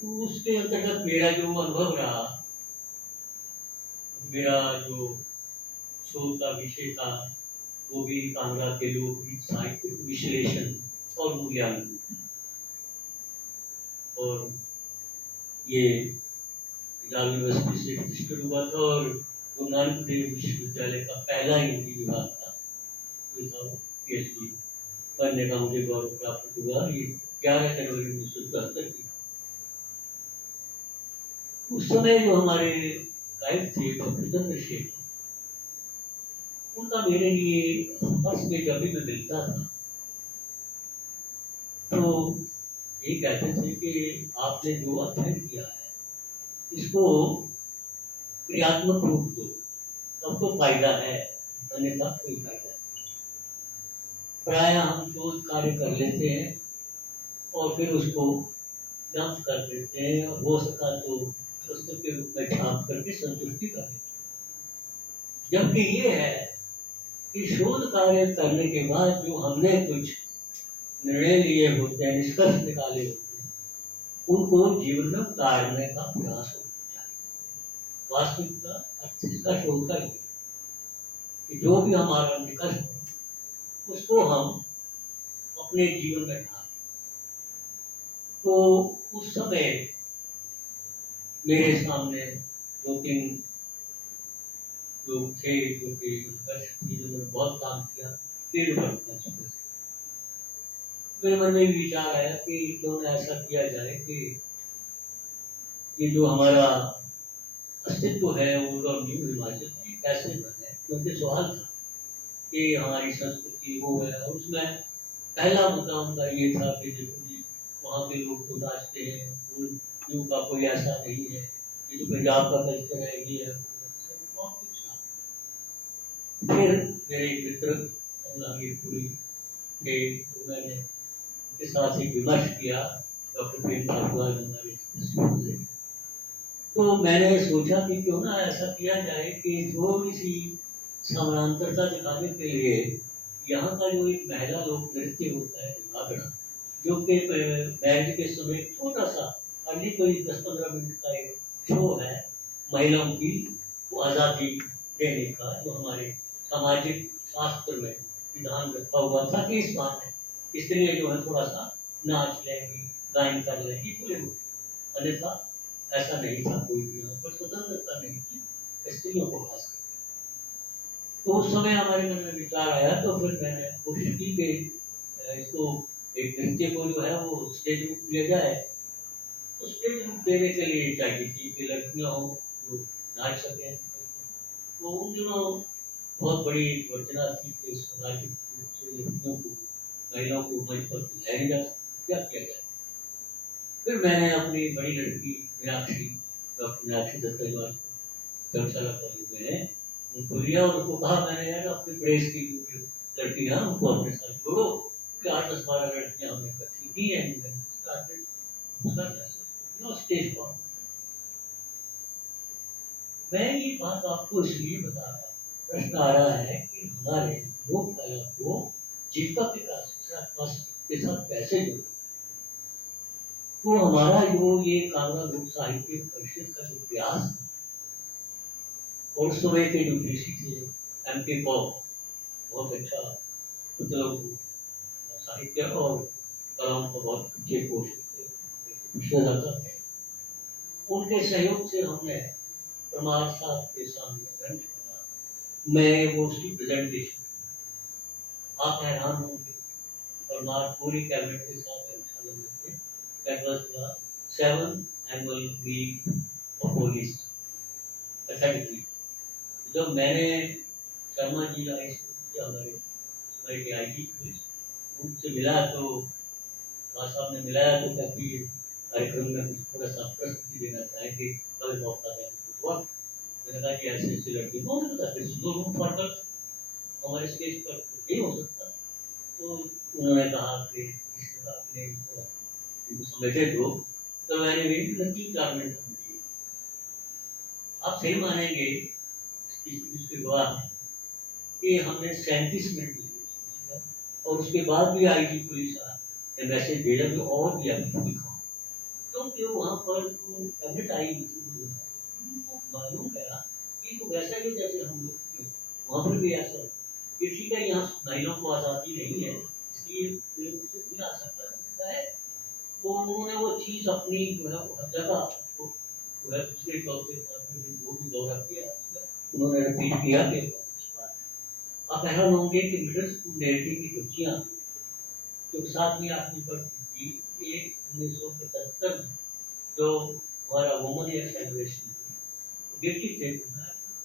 तो उसके अंतर्गत मेरा जो अनुभव रहा, मेरा जो शोध का विषय था वो भी कांगड़ा के लोकगीत साहित्य विश्लेषण और मूल्यांकन, और ये पंजाब यूनिवर्सिटी से रजिस्टर हुआ था और गुरु नानक देव विश्वविद्यालय का पहला हिंदी विभाग था, जो PhD करने का मुझे गौरव प्राप्त हुआ। ये 11 जनवरी 1974 की। उस समय जो हमारे गाइड थे डॉक्टर चंद्रशेखर, उनका मेरे लिए वर्ष में जब भी मैं मिलता था तो ये कहते थे कि आपने जो अध्ययन किया है इसको क्रियात्मक रूप दो, तब तो फायदा है, अन्यथा कोई फायदा नहीं। प्रायः हम शोध कार्य कर लेते हैं और फिर उसको डंप कर देते हैं, और हो सका तो पुस्तक के रूप में छाप करके संतुष्टि कर देते हैं। जबकि ये है कि शोध कार्य करने के बाद जो हमने कुछ निर्णय लिए होते हैं, निष्कर्ष निकाले होते हैं, उनको जीवन में उतारने का प्रयास होना चाहिए। वास्तविकता अर्थ इसका शोध का ही है कि जो भी हमारा निष्कर्ष हो उसको हम अपने जीवन में ढालें। तो उस समय मेरे सामने 2-3 लोग थे जो कि जिन्होंने बहुत काम किया फील्ड वर्क में। मेरे मन में विचार आया कि क्यों न ऐसा किया जाए कि ये जो हमारा अस्तित्व है ओल्ड और न्यू हिमाचल कैसे बने, क्योंकि सवाल था कि हमारी संस्कृति वो है, और उसमें पहला मुद्दा उनका ये था कि देखो जी वहाँ के लोग तो नाचते हैं, न्यू का कोई ऐसा नहीं है, ये जो पंजाब का कल्चर है ये है, बहुत कुछ था। फिर मेरे एक मित्र पूरी थे, तो मैंने उनके साथ एक विमर्श किया, डॉक्टर प्रेम भारद्वाज हमारे। तो मैंने सोचा कि क्यों ना ऐसा किया जाए कि थोड़ी सी समानांतरता दिखाने के लिए यहाँ का जो एक महिला लोक नृत्य होता है भांगड़ा, जो कि मैरिज के समय छोटा सा अभी कोई 10-15 मिनट का एक शो है महिलाओं की वो आज़ादी देने का, जो हमारे सामाजिक शास्त्र में विधान रखा हुआ था कि इस बहाने स्त्रियाँ जो है थोड़ा सा नाच लेंगी, गायन कर लेंगी, पूरे हो। अन्यथा ऐसा नहीं था, कोई भी यहाँ पर स्वतंत्रता नहीं थी स्त्रियों को खास कर। तो उस समय हमारे मन में विचार आया, तो फिर मैंने कोशिश की कि इसको एक नृत्य को जो है वो स्टेज रूप दिया जाए। तो स्टेज रूप देने के लिए चाहिए थी कि लड़कियाँ हो जो नाच सकें। तो उन दिनों बहुत बड़ी वर्जना थी कि सामाजिक रूप से लड़कियों को, महिलाओं को मंच पर बुलाया जा क्या किया जाए। फिर मैंने अपनी बड़ी लड़की मीनाक्षी, डॉक्टर मीनाक्षी दत्तावाल धर्मशाला कॉलेज में है, उनको लिया और उनको कहा मैंने यार अपनी प्रेस की जो लड़कियाँ उनको अपने साथ जोड़ो, कि 8-10-12 लड़कियाँ हमने इकट्ठी की हैं, स्टेज पर। मैं ये बात आपको इसलिए बता रहा हूँ, प्रश्न आ रहा है कि हमारे लोक कला को जीविका के साथ कैसे जोड़ें। तो हमारा जो ये कांगड़ा लोक साहित्य परिषद का जो प्रयास है, और उस समय के जो ऋषि थे MP पॉल, बहुत अच्छा मतलब साहित्य और कलाओं को बहुत अच्छे पोषक थे, उनके सहयोग से हमने प्रमाण साहब के सामने मैं वो उसकी प्रेजेंटेशन, आप हैरान होंगे, परमार पूरी कैबिनेट के साथ धर्मशाला में थे। That was the 7th annual week of police, जब मैंने शर्मा जी आए हमारे सूबे के IG पुलिस, उनसे मिला तो खान साहब ने मिलाया तो कहती है कार्यक्रम में कुछ थोड़ा सा प्रस्तुति देना चाहेंगे, कभी मौका दें तो मैंने कहा कि ऐसे ऐसे लड़के को नहीं पता, फिर दो रूम फॉर हमारे स्टेज पर नहीं हो सकता। तो उन्होंने कहा कि आपने इनको समझे दो, तो मैंने भी 4 मिनट दिए। आप सही मानेंगे इसके बाद कि हमने 37 मिनट लिए और उसके बाद भी IG पुलिस ने मैसेज भेजा कि और भी आपको दिखाओ, क्योंकि वहाँ पर तो कैबिनेट आई उनको मालूम गया कि तो वैसा ही जैसे हम लोग वहाँ पर भी ऐसा ये ठीक है, यहाँ महिलाओं को आज़ादी नहीं है इसलिए नहीं आ सकता है। तो उन्होंने वो चीज़ अपनी जो है हर जगह जो है दूसरे तौर पे वो भी दौरा किया, उन्होंने रिपीट किया कि आप हैरान होंगे कि मिडिल स्कूल नेरेटिव की बच्चियाँ जो 7वीं 8वीं पढ़ती थी, ये 1975 में जो हमारा वुमेन ईयर सेलिब्रेशन गिरती थे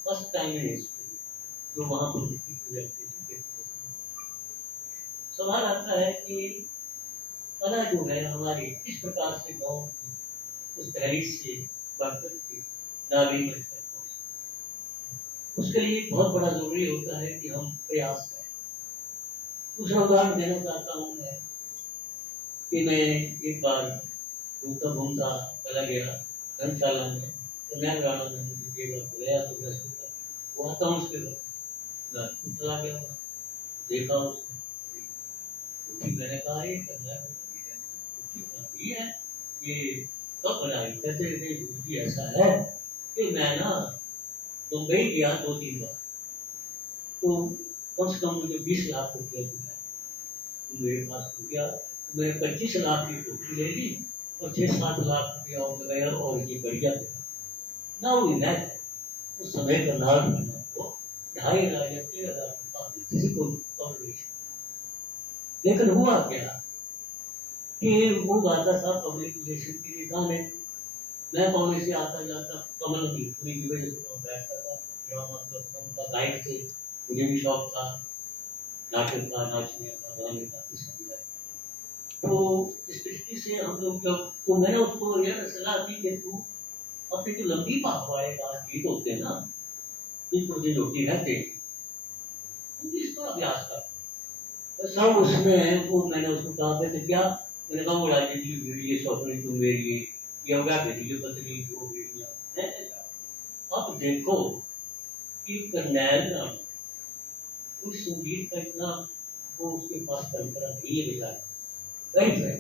फर्स्ट टाइम इन हिस्ट्री जो वहाँ पर सवाल आता है कि कला जो है हमारी किस प्रकार से गाँव की उस दहलीज से बढ़कर के नागरिक में उसके लिए बहुत बड़ा जरूरी होता है कि हम प्रयास करें। दूसरा उदाहरण देना चाहता हूँ मैं कि मैं एक बार घूमता चला गया धर्मशाला में, तो नया राणा ने मुझे बुलाया तो मैं सोचा वो आता हूँ उसके घर चला गया, देखा उसको, मैंने कहा ये है ये कब बनाई, कहते जी ऐसा है कि मैं ना मुंबई गया 2-3 बार, तो कम से कम मुझे 20 लाख रुपया दिया, मेरे पास हो गया, मैंने 25 लाख की टोपी ले ली और 6-7 लाख रुपया और लगाया और ये बढ़िया ना हुई मैं उस समय का लाभ करना को 2,500 या 3,000 किसी को और लेकिन हुआ क्या कि वो गाता था पब्लिक रिलेशन के लिए गाने, मैं कॉलेज से आता जाता कमल की पूरी की वजह से बैठता था, ड्रामा का गायक थे, मुझे भी शौक था नाटक का, नाचने का, गाने का, तो इस दृष्टि से हम लोग जब तो मैंने उसको यह सलाह दी कि तू अपनी जो लंबी पाप वाले गीत होते हैं ना जिनको दिन रोटी रहते तुम इसका अभ्यास कर सब उसमें वो मैंने उसको कहा था क्या, मैंने कहा वो राजनीति भेड़िए स्वप्न तुम मेरी योगा भेड़िए पत्नी जो भेड़िया अब देखो कि करनैल उस संगीत का इतना वो उसके पास परंपरा नहीं है बेचारा राइट है,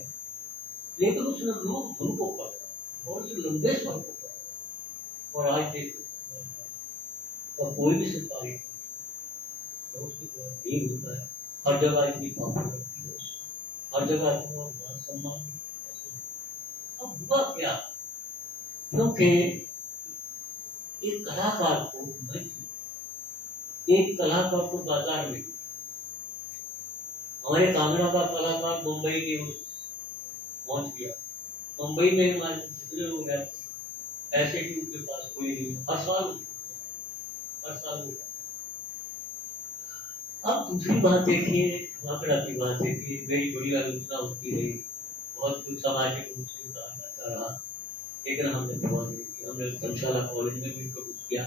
लेकिन उसने लोग धुन को पकड़ा और उस लंबे स्वर को पकड़ा और आज देखो तो कोई भी सरकारी तो उसके नहीं होता है, हर जगह इतनी पॉपुलरिटी है, हर जगह इतना मान सम्मान। अब हुआ क्या, क्योंकि एक कलाकार को एक कलाकार को बाजार में हमारे कांगड़ा का कलाकार मुंबई के पहुंच गया, मुंबई में हमारे जितने लोग हैं ऐसे कि उनके पास कोई नहीं, हर साल होगा। अब दूसरी बात देखिए, आंकड़ा की बात देखिए, मेरी बड़ी आलोचना होती रही, बहुत कुछ सामाजिक रूप से कहा जाता रहा, लेकिन हमने परवाह नहीं की, हमने धर्मशाला कॉलेज में भी कुछ किया।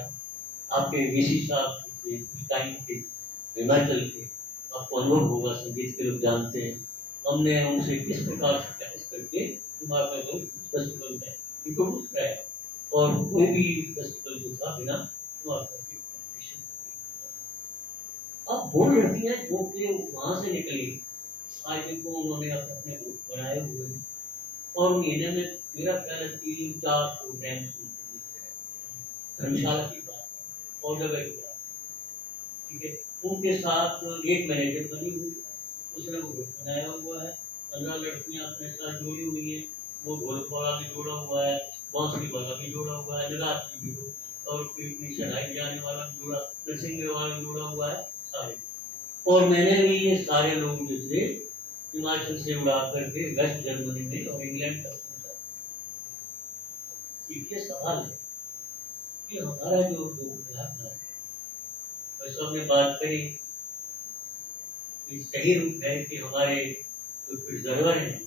आपके VC साहब कुछ टाइम के हिमाचल के आपको अनुभव होगा, संगीत के लोग जानते हैं, हमने उनसे किस प्रकार से प्रयास करके तुम्हारा जो फेस्टिवल है इनको कुछ कराया और कोई भी फेस्टिवल जो था बिना तुम्हारा अब वो लड़कियां जो कि वहाँ से निकली आज देखो उन्होंने अपने ग्रुप बनाए हुए और महीने में मेरा ख्याल है 3-4 प्रोग्राम धर्मशाला की बात और जगह की बात, ठीक है, उनके साथ एक मैनेजर बनी हुई, उसने वो ग्रुप बनाया हुआ है, 15 लड़कियां अपने साथ जुड़ी हुई हैं, वो ढोलक वाला भी जोड़ा हुआ है, बांसुरी वाला भी जोड़ा हुआ है, नगाड़ी भी और कोई शहनाई जाने वाला भी जोड़ा, नरसिंह वाला भी जोड़ा हुआ है सारे। और मैंने भी ये सारे लोग जो थे हिमाचल से उड़ा करके वेस्ट जर्मनी में और इंग्लैंड तक पहुंचा। ठीक है, सवाल है कि हमारा जो कलाकार है वैसे हमने बात करी कि सही रूप है कि हमारे जो प्रिजर्वर हैं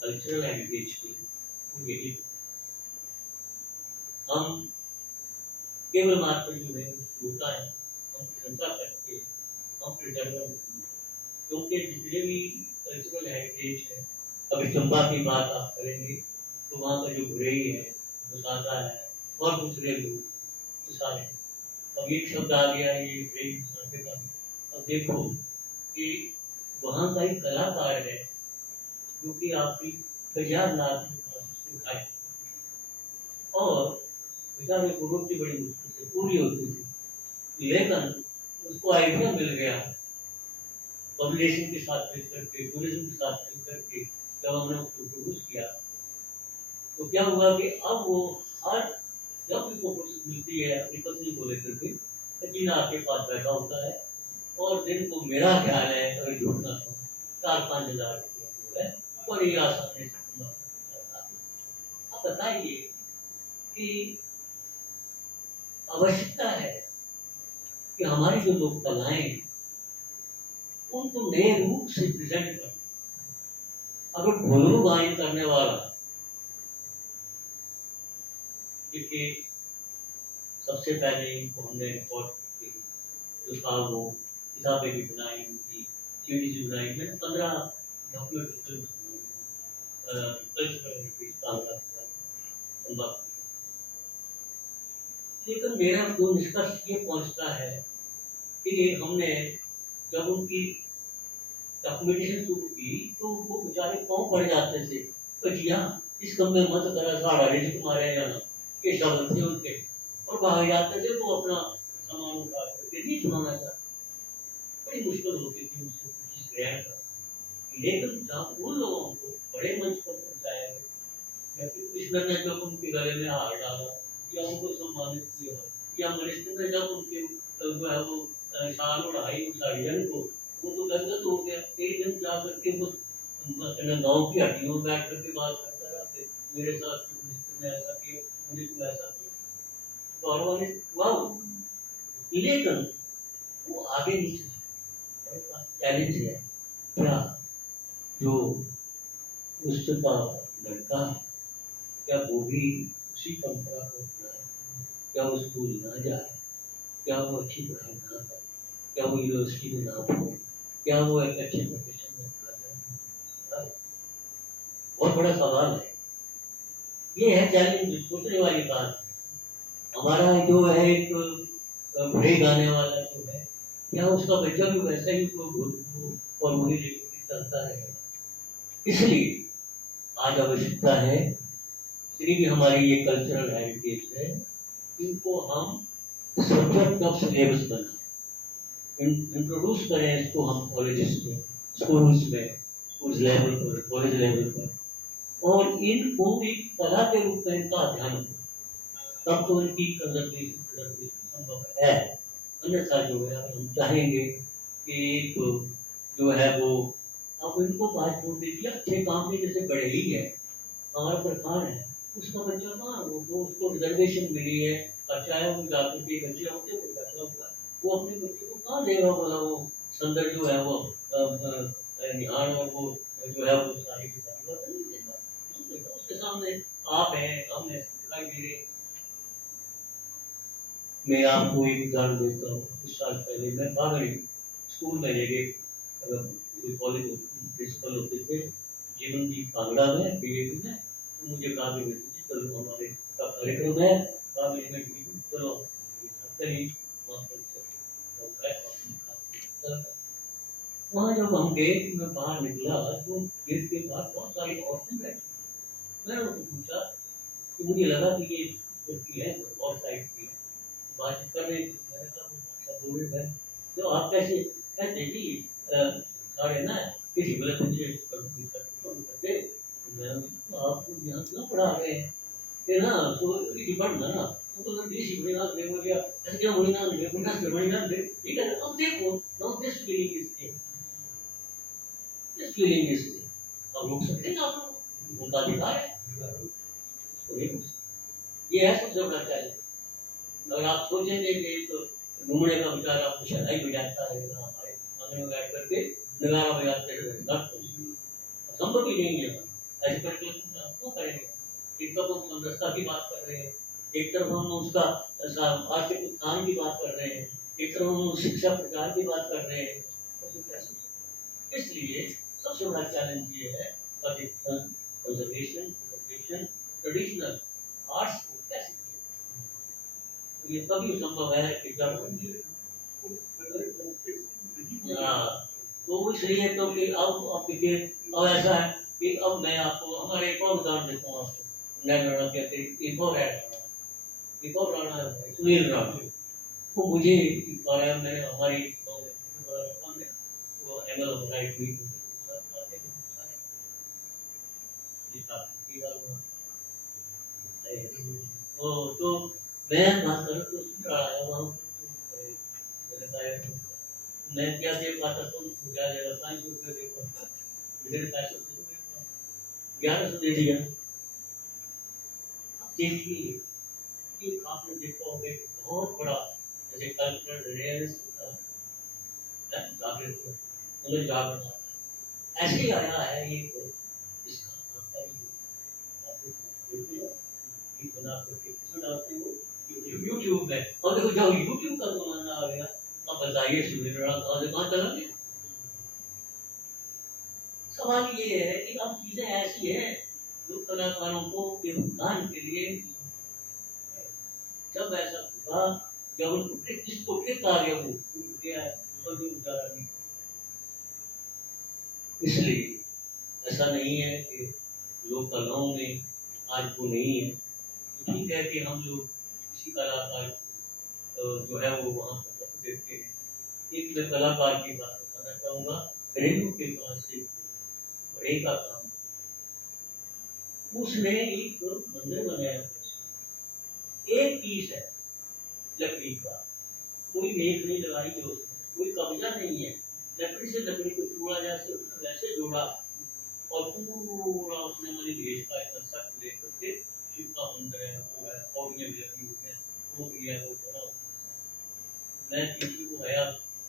कल्चरल हेरिटेज के, वो यही हम केवल मात्र जो है होता है हम प्रशंसा करके हम प्रिजर्वर, क्योंकि जितने भी कल्चरल हेरिटेज है, अभी चंबा की बात आप करेंगे तो वहाँ का जो घुरेई है, मुसादा है और दूसरे लोग तो सारे, अब एक शब्द आ गया ये घुरेई मुसादे का। अब देखो कि वहाँ का एक कलाकार है जो कि आपकी 50 लाख सिखाए और बेचारे को रोटी बड़ी मुश्किल से पूरी होती थी, लेकिन उसको आइडिया मिल गया पॉपुलेशन के साथ मिल करके, टूरिज्म के साथ मिल करके जब हमने उसको प्रोड्यूस किया तो क्या हुआ कि अब वो हर जब उसको फुर्सत मिलती है अपनी पत्नी को लेकर के सचिना के पास बैठा होता है और दिन को मेरा ख्याल है अगर झूठ ना हो 4-5 हज़ार रुपया जो है बड़ी आसानी से कमा सकता है। अब बताइए कि आवश्यकता है कि हमारी जो लोक कलाएं उनको नए रूप से प्रेजेंट कर। अगर घुंघरू गायन करने वाला, क्योंकि सबसे पहले इनको हमने रिकॉर्ड जो था वो किताबें भी बनाई, उनकी सीरीज भी बनाई, मैंने 15 डॉक्यूमेंट्री लेकिन मेरा जो निष्कर्ष ये पहुंचता है कि हमने जब उनकी डॉक्यूमेंटेशन शुरू की तो वो बेचारे पाँव पड़ जाते थे, कचिया इस कम में मत करा सारा रिज तुम्हारे यहाँ, ये शब्द थे उनके, और बाहर जाते थे वो अपना सामान उठा करके नहीं सुनाना चाहते, बड़ी मुश्किल होती थी उनसे कुछ ग्रहण कर। लेकिन जब उन लोगों को बड़े मंच पर पहुंचाया गया या फिर कृष्ण ने जब उनके गले में हार डाला या उनको सम्मानित किया या मनिष्ठ ने जब उनके जो है वो शाल उड़ाई उस साड़ियन को, वो तो गदगद हो गया। एक दिन जा करके वो गाँव की हड्डियों में बैठ करके बात करता रहा, मेरे साथ ने ऐसा किया, मुझे तो ऐसा किया, गौरवान्वित हुआ। लेकिन वो आगे नहीं चले, चैलेंज है क्या जो उसका लड़का है क्या वो भी उसी परंपरा को अपनाए, क्या वो स्कूल ना जाए, क्या वो अच्छी पढ़ाई ना करे, क्या वो यूनिवर्सिटी में ना पढ़े, क्या वो एक अच्छे प्रोफेशन में ना जाए, बहुत बड़ा सवाल है। ये है चैलेंज, सोचने वाली बात है। हमारा जो है एक बुरे गाने वाला जो है, क्या उसका बच्चा भी वैसा ही और वही चलता रहेगा। इसलिए आज आवश्यकता है, जितनी भी हमारी ये कल्चरल हेरिटेज है, इनको हम सब्जेक्ट ऑफ सिलेबस बनाएं, इंट्रोड्यूस करें इसको हम कॉलेजेस में, स्कूल्स में, स्कूल लेवल पर, कॉलेज लेवल पर, और इनको एक कला के रूप में इनका अध्ययन हो, तब तो इनकी कंजर्वेशन संभव है। अन्यथा जो है हम चाहेंगे कि जो है वो अब इनको बात छोड़ दीजिए, अच्छे काम में जैसे बड़े ही है, हमारा प्रधान है उसका बच्चा कहाँ, वो तो उसको रिजर्वेशन मिली है, अच्छा है वो जाकर के बच्चे होते वो बैठा हुआ है, वो अपने बच्चे को कहाँ देगा, बोला वो संदर जो है वो निहार और वो जो है वो सारी की सारी बात नहीं देगा। उसके सामने आप हैं, हम हैं, दिखाई दे रहे। मैं आपको एक उदाहरण देता हूँ। कुछ साल पहले मैं बागड़ी स्कूल में ले गए, कॉलेज प्रिंसिपल होते थे जीवन जी कांगड़ा में बीजेपी में, तो मुझे कहा कि चलो हमारे का कार्यक्रम है बागड़ी में, चलो वहाँ जब हम गए मैं बाहर निकला तो गेट के बाहर बहुत सारी औरतें बैठी। मैंने उनको पूछा कि मुझे लगा कि ये लड़की है और साइड की है, बात कर रही थी, मैंने कहा भाषा बोल रहे हैं तो आप कैसे कहते जी साढ़े ना किसी गलत मुझे करते मैं आपको यहाँ क्यों पढ़ा रहे हैं फिर ना तो इसी पढ़ना ना तो देसी बड़ीनाथ दे बोलिया ऐसे क्या बड़ीनाथ दे बड़ीनाथ दे ठीक है। अब देखो now this feeling is there, this feeling is there. अब रोक सकते हैं आप लोग, उनका अधिकार है, ये है सबसे बड़ा चैलेंज। अगर आप सोचेंगे कि तो घूमने का बेचारा आपको शहनाई बजाता रहेगा, हमारे आंगन में बैठ करके नगारा बजाते रहेगा, संभव ही नहीं है। ऐसे करके क्यों करेंगे? एक तरफ हम समरसता की बात कर रहे हैं, एक तरफ हम उसका आर्थिक उत्थान की बात कर रहे हैं, एक तरफ हम शिक्षा प्रचार की बात कर रहे हैं, तो कैसे? इसलिए सबसे बड़ा चैलेंज ये है कंजर्वेशन, ट्रेडिशनल आर्ट्स को कैसे किया। ये तभी संभव है कि जब तो वो इसलिए तो कि अब देखिए, अब ऐसा है कि अब मैं आपको हमारे एक और उदाहरण देता हूँ आपको। नैन राणा कहते हैं, एक और राणा है सुनील राणा। वो मुझे कार्य में हमारी वो एमएल राइट हुई तो मैं बात करूँ तो सुन रहा है वहाँ मैं क्या दे पाता तो क्या देगा, 5 रुपये दे पाता, मेरे पैसे 1100 दे दिया। अब देखिए कि आपने देखा होगा एक बहुत बड़ा जैसे कल्चरल रेयरनेस होता है, जागृत मतलब जागृत आता है, ऐसे ही आया है ये इसका बना करके डालते हो यूट्यूब में। और देखो जब यूट्यूब का जमाना आ गया, अब बताइए सुनील राणा कहाँ से कहाँ चला गया। सवाल ये है कि अब चीजें ऐसी है जो कलाकारों को योगदान के लिए जब ऐसा हुआ, जब उनको जिसको टिक आ गया वो गया कभी उजारा नहीं। इसलिए ऐसा नहीं है कि लोक कलाओं में आज वो नहीं है। ठीक है कि हम लोग किसी कलाकार जो है वो वहाँ पर देखते हैं। एक मैं कलाकार की बात बताना चाहूँगा, रेणु के पास एक बड़े का काम, उसने एक मंदिर बनाया, एक पीस है लकड़ी का, कोई मेघ नहीं लगाई थी उसमें, कोई कब्जा नहीं है, लकड़ी से लकड़ी को जोड़ा जैसे उसने वैसे जोड़ा और पूरा उसने मनी भेज का एक कंसेप्ट लेकर के शिव का मंदिर है, वो है पौड़ियाँ भी लगी हुई हैं, वो भी है, वो बना। मैं किसी को आया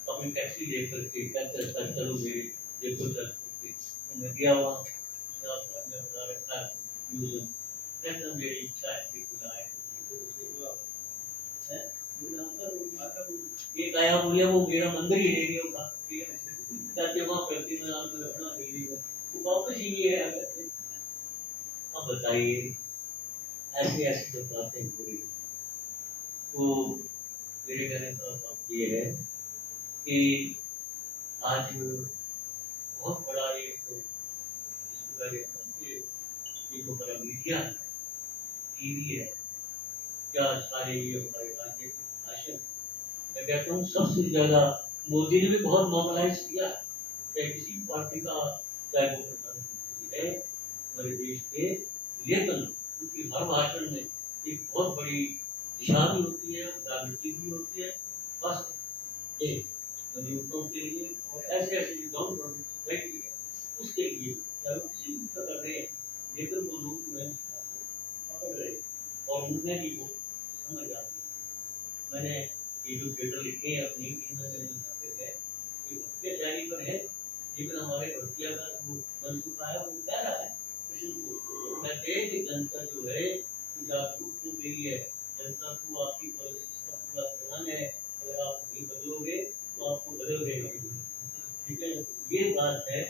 अपनी टैक्सी लेकर के कहते चलो मेरे देखो चल के मैं गया वहाँ बता रखा है म्यूजियम, कहता मेरी इच्छा है कि खुदा है एक आया बोले वो मेरा मंदिर ही ले गया कहते वहाँ प्रति मैदान में रखना दिल्ली में, तो वापस ही है। अब बताइए ऐसी ऐसी जो बातें हो रही, तो मेरे कहने का बात ये है कि आज बहुत बड़ा एक बड़ा मीडिया है, टीवी है, क्या सारे ये हमारे राज्य के भाषण, मैं कहता हूँ सबसे ज़्यादा मोदी ने भी बहुत मोबिलाइज किया है, चाहे किसी पार्टी का, चाहे वो प्रधानमंत्री है हमारे देश के, लेकिन क्योंकि हर भाषण में एक बहुत बड़ी दिशा भी होती है, जागृति भी होती है, बस एक युवकों के लिए और ऐसे ऐसे जो गाँव सोसाइटी है उसके लिए किसी भी कर रहे हैं, लेकिन वो लोग पकड़ रहे और उनमें भी वो समझ आती है। मैंने ये जो थिएटर लिखे हैं अपनी भक्तिया शैली पर है, लेकिन हमारे भक्तिया का जो मनसूबा है वो कह रहा है कृष्ण को, कहते हैं कि जनता जो है जागरूक हो गई है, जनता को आपकी पॉलिसी का पूरा ध्यान है, अगर आप नहीं बदलोगे तो आपको बदल देगा। ठीक है, ये बात है।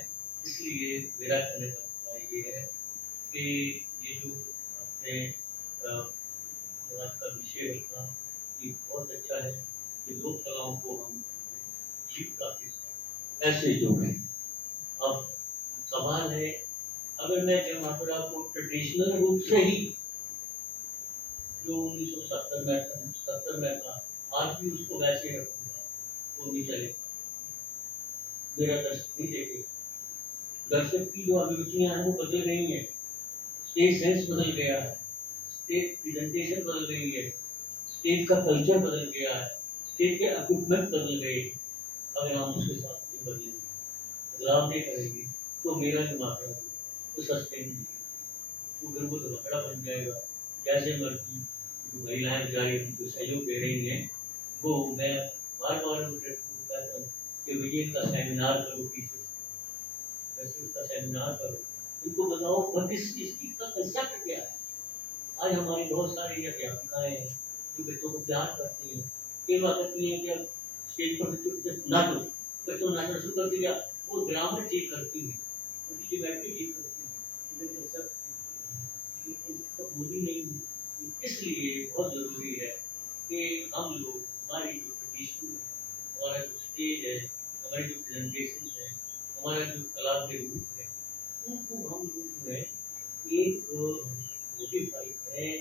इसलिए मेरा कहने का मतलब ये है कि ये जो आपने आज का विषय रखा ये बहुत अच्छा है कि लोक कलाओं को हम जीविका के साथ ऐसे जोड़ें। अब सवाल है, अगर मैं जमापुरा को ट्रेडिशनल रूप से ही जो 1970 में था आज भी उसको वैसे रखूँगा तो नहीं चलेगा, मेरा दर्शक नहीं देखेगा। दर्शक की जो अभिरुचियाँ हैं वो बदल गई हैं, स्टेज सेंस बदल गया है, स्टेज प्रेजेंटेशन बदल गई है, स्टेज का कल्चर बदल गया है, स्टेज के इक्विपमेंट बदल गए। अगर हम उसके साथ नहीं बदलेंगे, बदलाव नहीं करेंगे तो मेरा जो मामला है वो सस्टेन नहीं, वो फिर वो धोखड़ा बन जाएगा। जैसे मर्जी जो महिलाएं बेचारी जो सहयोग दे रही हैं वो मैं बार बार कहता हूँ कि विजय का सेमिनार करो, पीछे वैसे उसका सेमिनार करो, उनको बताओ what is इसकी का कंसेप्ट क्या है। आज हमारी बहुत सारी अध्यापिकाएं हैं जो बच्चों को तैयार करती हैं, कई बार कहती हैं कि स्टेज पर बच्चों नाचो, बच्चों नाचना शुरू कर दिया, वो ग्रामर ठीक करती हैं, उनकी ज्योमेट्री ठीक करती हैं, लेकिन कंसेप्ट बोली नहीं है। इसलिए बहुत ज़रूरी है कि हम लोग, हमारी जो ट्रेडिशन है, हमारा जो स्टेज है, हमारी जो प्रेजेंटेशन है, हमारा जो कला के रूप है, उनको हम लोग जो है एक मोडिफाई करें।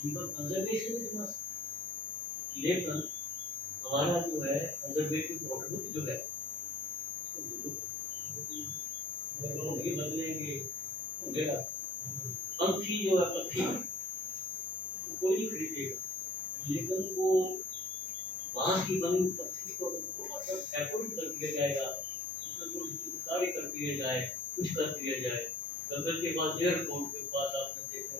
उनका कंजर्वेशन इज मस्ट, लेकिन हमारा जो है कंजर्वेटिव आउटलुक जो है उसको ये बदलेंगे, होगा पंखी जो है पक्षी कोई नहीं खरीदेगा, लेकिन वो बांस की बनी पक्षी को डेकोरेट कर दिया जाएगा, उसमें थोड़ी चित्रकारी कर दिया जाए, कुछ कर दिया जाए। जंगल के पास, एयरपोर्ट के पास आपने देखा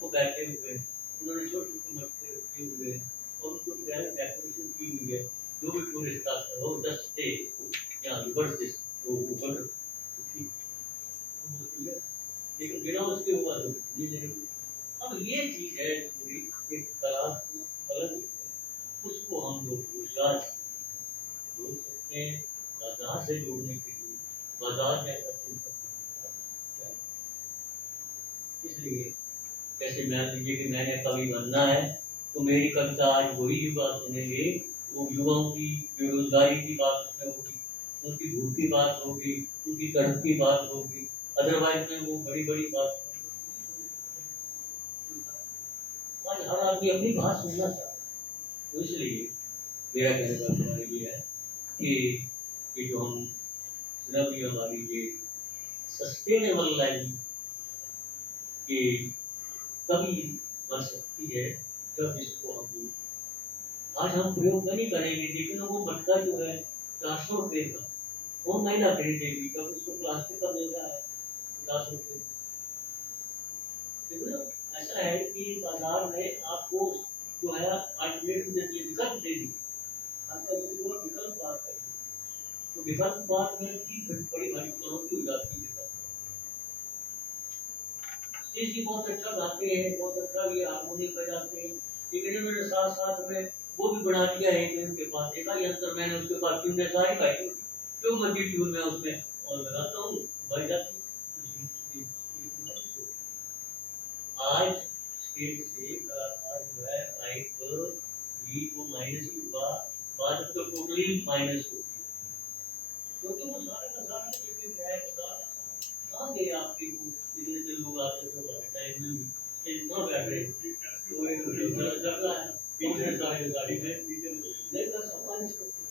वो बैठे हुए हैं, उन्होंने छोटे छोटे मटके रखे हुए हैं और उनको पहले डेकोरेशन की हुई है। जो भी टूरिस्ट आता है वो 10 स्टे यहाँ रिवर्स दिस तो ऊपर, लेकिन बिना उसके ऊपर नहीं लेंगे। अब ये चीज़ है पूरी एक कला अलग है, उसको हम लोग रोजगार जोड़ सकते हैं, बाजार से जोड़ने के लिए बाजार जैसा इसलिए कैसे मान लीजिए कि मैंने कवि बनना है तो मेरी कविता आज वही युवा सुनेंगे, वो युवाओं की बेरोजगारी की बात होगी, उनकी भूख की बात होगी, उनकी तड़प की बात होगी, अदरवाइज में वो बड़ी बड़ी बात। आज हर आदमी अपनी बात सुनना चाहता है, तो इसलिए मेरा कहने का मतलब ये है कि ये जो हम सिर्फ ये हमारी ये सस्टेनेबल लाइफ कि कभी बन सकती है जब इसको हम आज हम प्रयोग नहीं करेंगे, लेकिन वो मटका जो है 400 रुपये का वो महिला खरीदेगी, तब उसको प्लास्टिक का मिल रहा है 50 रुपये। ऐसा है कि बाजार में आपको जो है अल्टरनेटिव देती है, विकल्प देगी, आपका विकल्प बात करेगी, तो विकल्प बात में की बड़ी भारी चुनौती हो जाती है। जी बहुत अच्छा गाते हैं, बहुत अच्छा ये हारमोनियम बजाते हैं, लेकिन इन्होंने साथ साथ में वो भी बना दिया है उनके पास, देखा यंत्र मैंने उसके पास ट्यून सारी गाई जो मर्जी ट्यून में उसमें और लगाता हूँ बज जाती। आज स्टेज से कलाकार जो है लाइक बी को माइनस ही हुआ, बाद तो टोटली माइनस होती है, क्योंकि वो सारे का सारा कहाँ गए आपके इतने से लोग आते थे हमारे टाइम में इतना बैठ रहे तो चल रहा है पीछे सारी गाड़ी में लेकर सम्मान करते,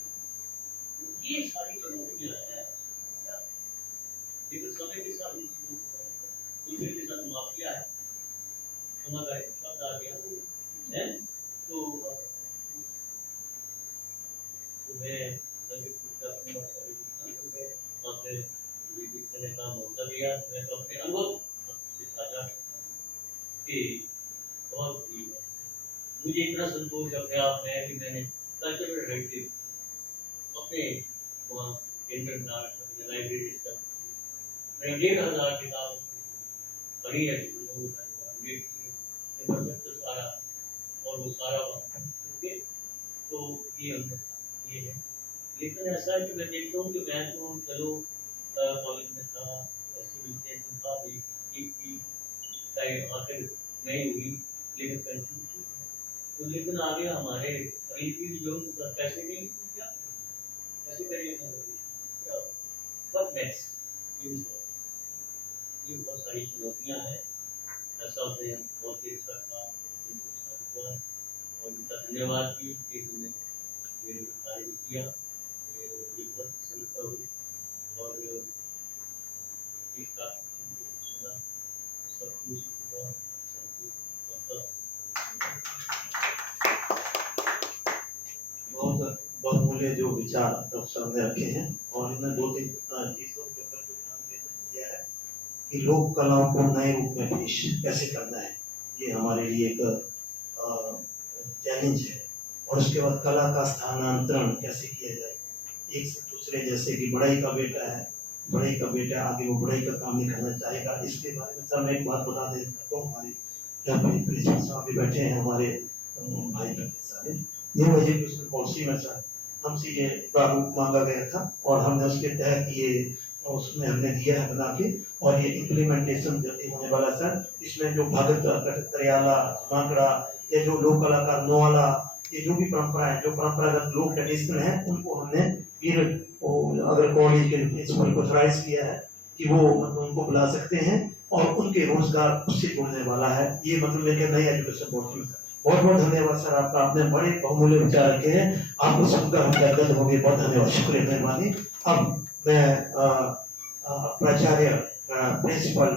ये सारी चुनौतियाँ हैं, लेकिन समय के साथ दूसरे के साथ माफिया है, हमारा शब्द आ गया है तो मैं आपने मैंने काम मौका दिया, मैं तो अपने अनुभव से साझा कि बहुत बड़ी बात है। मुझे इतना संतोष अपने आप में है कि मैंने कल्चरल हेरिटेज अपने वहाँ इंटरनेट लाइब्रेरी मैंने 1500 किताब पढ़ी है, सारा और वो सारा ओके, तो ये हमने ये है। लेकिन ऐसा है कि मैं देखता हूँ कि मैं तो चलो कॉलेज में था, सिविल था भी, आखिर नहीं हुई, लेकिन पेंशन तो लेकिन आगे हमारे अगली पीढ़ी जो पैसे नहीं क्या कैसे करिएगा, बट नेक्स्ट ये बहुत सारी चुनौतियाँ हैं। ऐसा होते हैं बहुत ही अच्छा था और उनका धन्यवाद भी कि उन्होंने मेरे कार्य किया, ये बहुत प्रसन्नता हुई और इसका सुना सब कुछ हुआ, बहुत बहुमूल्य जो विचार प्रोफेसर ने रखे हैं और इन्हें 2-3 चीजों के ऊपर ध्यान दिया है कि लोक कलाओं को नए रूप में पेश कैसे करना है। ये हमारे लिए एक चैलेंज है और उसके बाद कला का स्थानांतरण कैसे किया जाए एक से दूसरे, जैसे कि बढ़ई का बेटा है, बढ़ई का बेटा आगे वो बढ़ई का काम नहीं करना चाहेगा, इसके बारे में सर मैं एक बात बता देता हूँ। हमारे यहाँ पे प्रिंसिपल साहब भी बैठे हैं, हमारे भाई बहन सारे न्यू एजुकेशन पॉलिसी में सर हमसे ये प्रारूप मांगा गया था और हमने उसके तहत ये उसमें हमने दिया है बना के, और ये इम्प्लीमेंटेशन जल्दी होने वाला है सर। इसमें जो भगत करियाला माकड़ा, ये जो लोक कलाकार नोवाला, ये जो भी परंपरा है, जो परंपरागत लोग ट्रेडिशनल हैं, उनको हमने फिर अगर कॉलेज के प्रिंसिपल को ऑथराइज किया है कि वो मतलब उनको बुला सकते हैं और उनके रोजगार उससे जुड़ने वाला है। ये मतलब लेकर नई एजुकेशन पॉलिसी में बहुत बहुत धन्यवाद सर आपका, आपने बड़े बहुमूल्य विचार रखे हैं, आपको सुनकर हम गदगद हो गए, बहुत धन्यवाद, शुक्रिया, मेहरबानी। अब मैं प्राचार्य प्रिंसिपल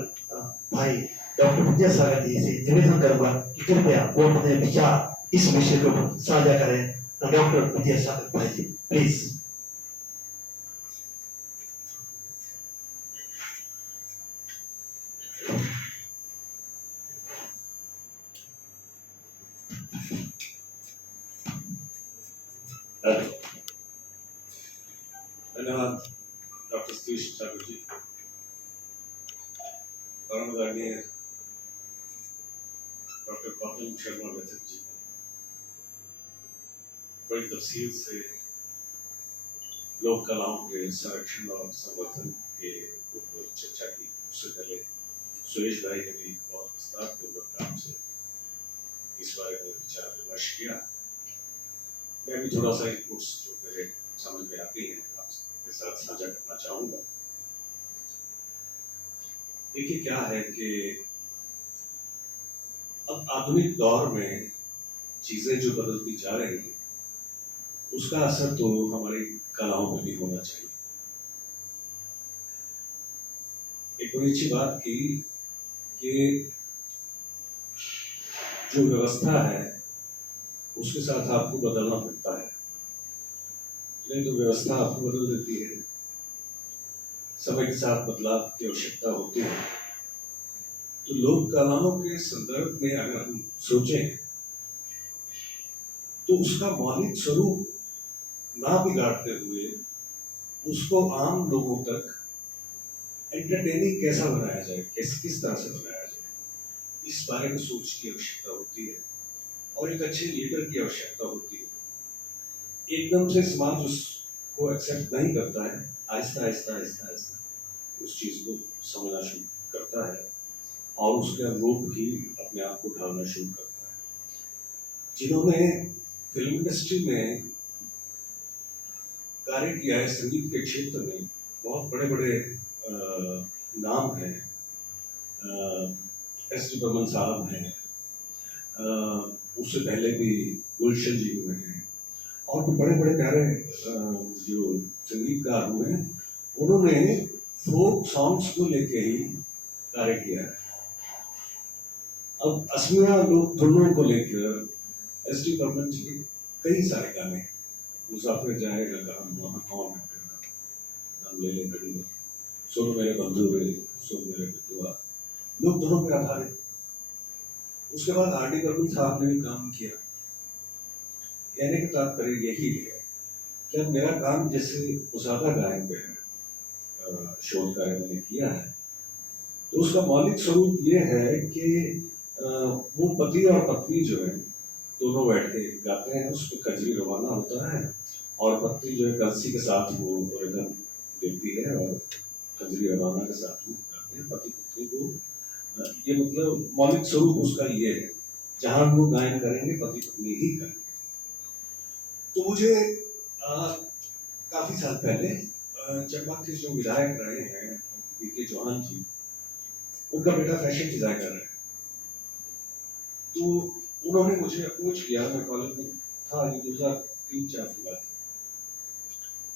भाई डॉक्टर विद्यासागर जी से निवेदन करूंगा कि कृपया वो अपने विचार इस विषय को साझा करें। डॉक्टर विद्यासागर भाई जी प्लीज। धन्यवाद डॉक्टर सतीश ठाकुर जी, परम आदरणीय डॉक्टर गौतम शर्मा बैठक जी बड़ी तफसील से लोक कलाओं के संरक्षण और संवर्धन के ऊपर चर्चा की। उससे पहले सुरेश भाई ने भी बहुत विस्तारपूर्वक काम से इस बारे में विचार विमर्श किया। मैं भी थोड़ा सा इनपुट्स जो मेरे समझ में आती हैं आपके साथ साझा करना चाहूँगा। देखिए क्या है कि अब आधुनिक दौर में चीजें जो बदलती जा रही हैं उसका असर तो हमारी कलाओं में भी होना चाहिए। एक बड़ी अच्छी बात की कि जो व्यवस्था है उसके साथ आपको बदलना पड़ता है, नहीं तो व्यवस्था आपको बदल देती है। समय के साथ बदलाव की आवश्यकता होती है। तो लोक कलाओं के संदर्भ में अगर हम सोचें तो उसका मौलिक स्वरूप ना बिगाड़ते हुए उसको आम लोगों तक एंटरटेनिंग कैसा बनाया जाए, किस तरह से बनाया जाए, इस बारे में सोच की आवश्यकता होती है और एक अच्छे लीडर की आवश्यकता होती है। एकदम से समाज उसको एक्सेप्ट नहीं करता है, आहिस्ता आहिस्ता आहिस्ता आहिस्ता उस चीज को समझना शुरू करता है और उसके अनुरूप ही अपने आप को ढालना शुरू करता है। जिन्होंने फिल्म इंडस्ट्री में कार्य किया है, संगीत के क्षेत्र में बहुत बड़े बड़े नाम हैं। एस.डी. बर्मन साहब हैं, उससे पहले भी गुलशन जी हुए हैं और भी बड़े बड़े प्यारे जो संगीतकार हुए हैं, उन्होंने फोक सॉन्ग्स को लेके ही कार्य किया है। अब असमिया लोक धुनों को लेकर एस.डी. बर्मन जी के कई सारे गाने, मुसाफिर जाएगा कहाँ वहाँ कौन है नाम ले ले खड़ी है, सुन मेरे बंधु रे सुन मेरे बिटुआ, लोक धुनों पर आधारित। उसके बाद आर.डी. बर्मन साहब ने भी काम किया। कहने का तात्पर्य यही है कि अब मेरा काम जैसे मुसाफिर गायन पे है, शोध कार्य मैंने किया है, तो उसका मौलिक स्वरूप ये है कि वो पति और पत्नी जो है दोनों बैठ के गाते हैं, उसमें कजरी रवाना होता है और पत्नी जो है कलसी के साथ वो रिदम देती है और कजरी रवाना के साथ वो गाते हैं पति पत्नी को। ये मतलब मौलिक स्वरूप उसका ये है, जहाँ वो गायन करेंगे पति पत्नी ही करेंगे। तो मुझे काफी साल पहले चंबा के जो विधायक रहे हैं वी.के. चौहान जी, उनका बेटा फैशन डिजाइनर है, तो उन्होंने मुझे अप्रोच किया। मैं कॉलेज में था, ये 2003-04 की बात है।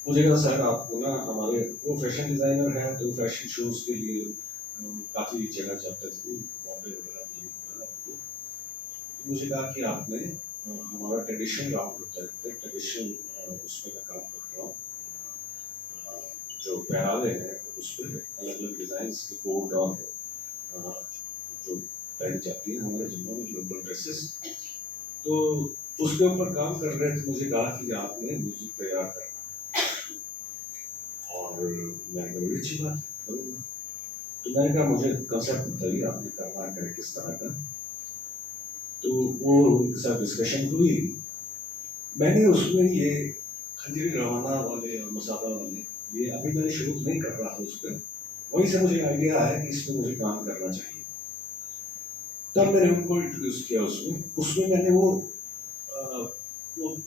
मुझे कहा सर आपको ना हमारे, वो फैशन डिजाइनर है तो फैशन शोज के लिए काफ़ी जगह जाते थे, मॉडल वगैरह के लिए। तो मुझे कहा कि आपने हमारा ट्रेडिशन राउंड होता है, ट्रेडिशन उसमें मैं काम करता हूँ, जो पहरावे हैं उस पर अलग अलग डिज़ाइन के कोड और जो पहनी जाती है हमारे जिलों में लोकल ड्रेसेस। तो उसके ऊपर काम कर रहे थे, मुझे कहा कि आपने म्यूजिक तैयार करना, और मैंने कहा बड़ी अच्छी बात है, करूँगा। तो मैंने कहा मुझे कंसेप्ट बताइए आपने करना है किस तरह का। तो वो उनके साथ डिस्कशन हुई। मैंने उसमें ये खंजरी रवाना वाले और मसाला वाले, ये अभी मैंने शुरू नहीं कर रहा था उस पर, वहीं से मुझे आइडिया आया कि इसमें मुझे काम करना चाहिए। तब मैंने उनको इंट्रोड्यूस किया उसमें मैंने वो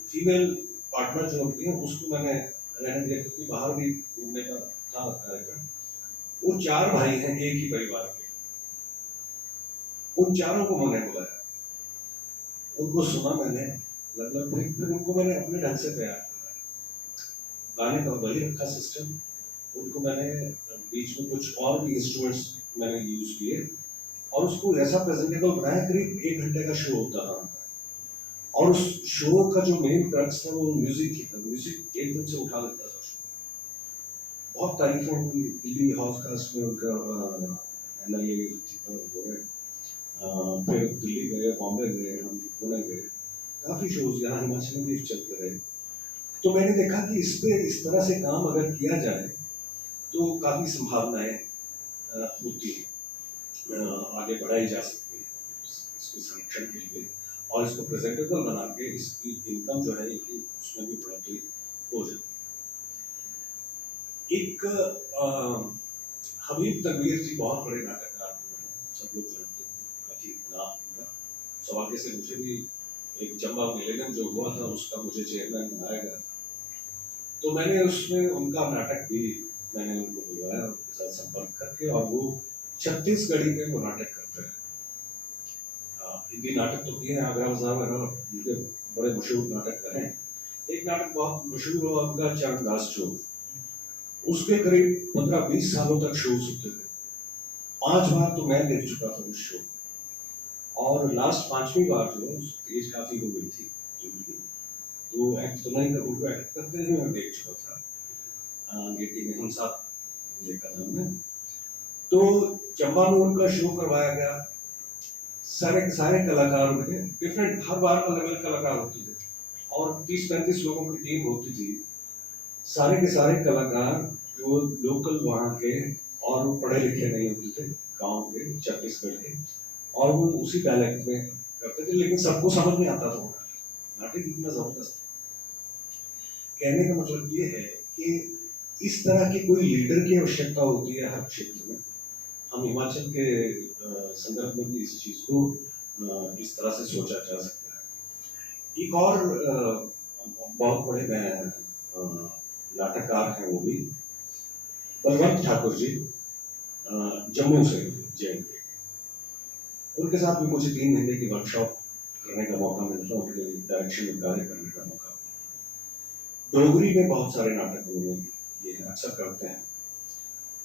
फीमेल पार्टनर जो होती है उसको मैंने रहने दिया, क्योंकि बाहर भी घूमने का था कार्यक्रम। वो 4 भाई हैं एक ही परिवार के, उन चारों को मैंने बुलाया, उनको सुना मैंने, लगभग फिर उनको मैंने अपने ढंग से तैयार करवाया, गाने का वही रखा सिस्टम। उनको मैंने बीच में कुछ और भी इंस्ट्रूमेंट्स मैंने यूज किए, और उसको ऐसा प्रेजेंटेबल बनाया। करीब 1 घंटे का शो होता था, और उस शो का जो मेन क्रक्स था वो म्यूजिक ही था। म्यूजिक एकदम से उठा लेता था शो। बहुत तारीफों हुई दिल्ली हाउस कास्ट में, उनका NIA वो है। फिर दिल्ली गए, बॉम्बे गए, हम पुणे गए, काफ़ी शोज यहाँ हिमाचल में भी चलते रहे। तो मैंने देखा कि इस पे इस तरह से काम अगर किया जाए तो काफ़ी संभावनाएं होती है, आगे बढ़ाई जा सकती है इसको संरक्षण के लिए, और इसको प्रेजेंटेबल बना के इसकी इनकम जो है इनकी उसमें भी बढ़ोतरी हो सकती है। एक हबीब तनवीर जी बहुत बड़े नाटककार हुए हैं, सब लोग जानते हैं, काफ़ी नाम उनका। सौभाग्य से मुझे भी एक चंबा मिलेनियम जो हुआ था उसका मुझे चेयरमैन बनाया गया था, तो मैंने उसमें उनका नाटक भी मैंने उनको बुलवाया, उनके साथ संपर्क करके, और वो छत्तीसगढ़ी में वो नाटक करते हैं। हिंदी नाटक तो किए हैं, आगरा साहब उनके बड़े मशहूर नाटक हैं। एक नाटक बहुत मशहूर हुआ उनका चरणदास चोर, उसके करीब 15-20 सालों तक शोज होते थे। 5 बार तो मैं देख चुका था उस शो, और लास्ट 5वीं बार जो एज काफ़ी हो गई थी उनकी, तो एक्ट तो नहीं कर, उनको एक्ट करते हुए मैं देख चुका था। गेटी में हम साथ देखा था हमने। तो चंबा में उनका शो करवाया गया, सारे के सारे कलाकार उनके डिफरेंट, हर बार अलग अलग कलाकार होते थे, और 30-35 लोगों की टीम होती थी। सारे के सारे कलाकार जो लोकल वहाँ के, और वो पढ़े लिखे नहीं होते थे, गांव के, छत्तीसगढ़ के, और वो उसी डायलेक्ट में करते थे, लेकिन सबको समझ में आता था। नाटक इतना जबरदस्त था। कहने का मतलब ये है कि इस तरह के कोई लीडर की आवश्यकता होती है हर क्षेत्र में। हम हिमाचल के संदर्भ में भी इस चीज़ को इस तरह से सोचा जा सकता है। एक और बहुत बड़े नाटककार हैं, वो भी बलवंत ठाकुर जी, जम्मू से, जैन के। उनके साथ भी मुझे 3 महीने की वर्कशॉप करने का मौका मिलता, उनके डायरेक्शन में कार्य करने का मौका मिलता। डोगरी में बहुत सारे नाटक उन्होंने ये अक्सर करते हैं,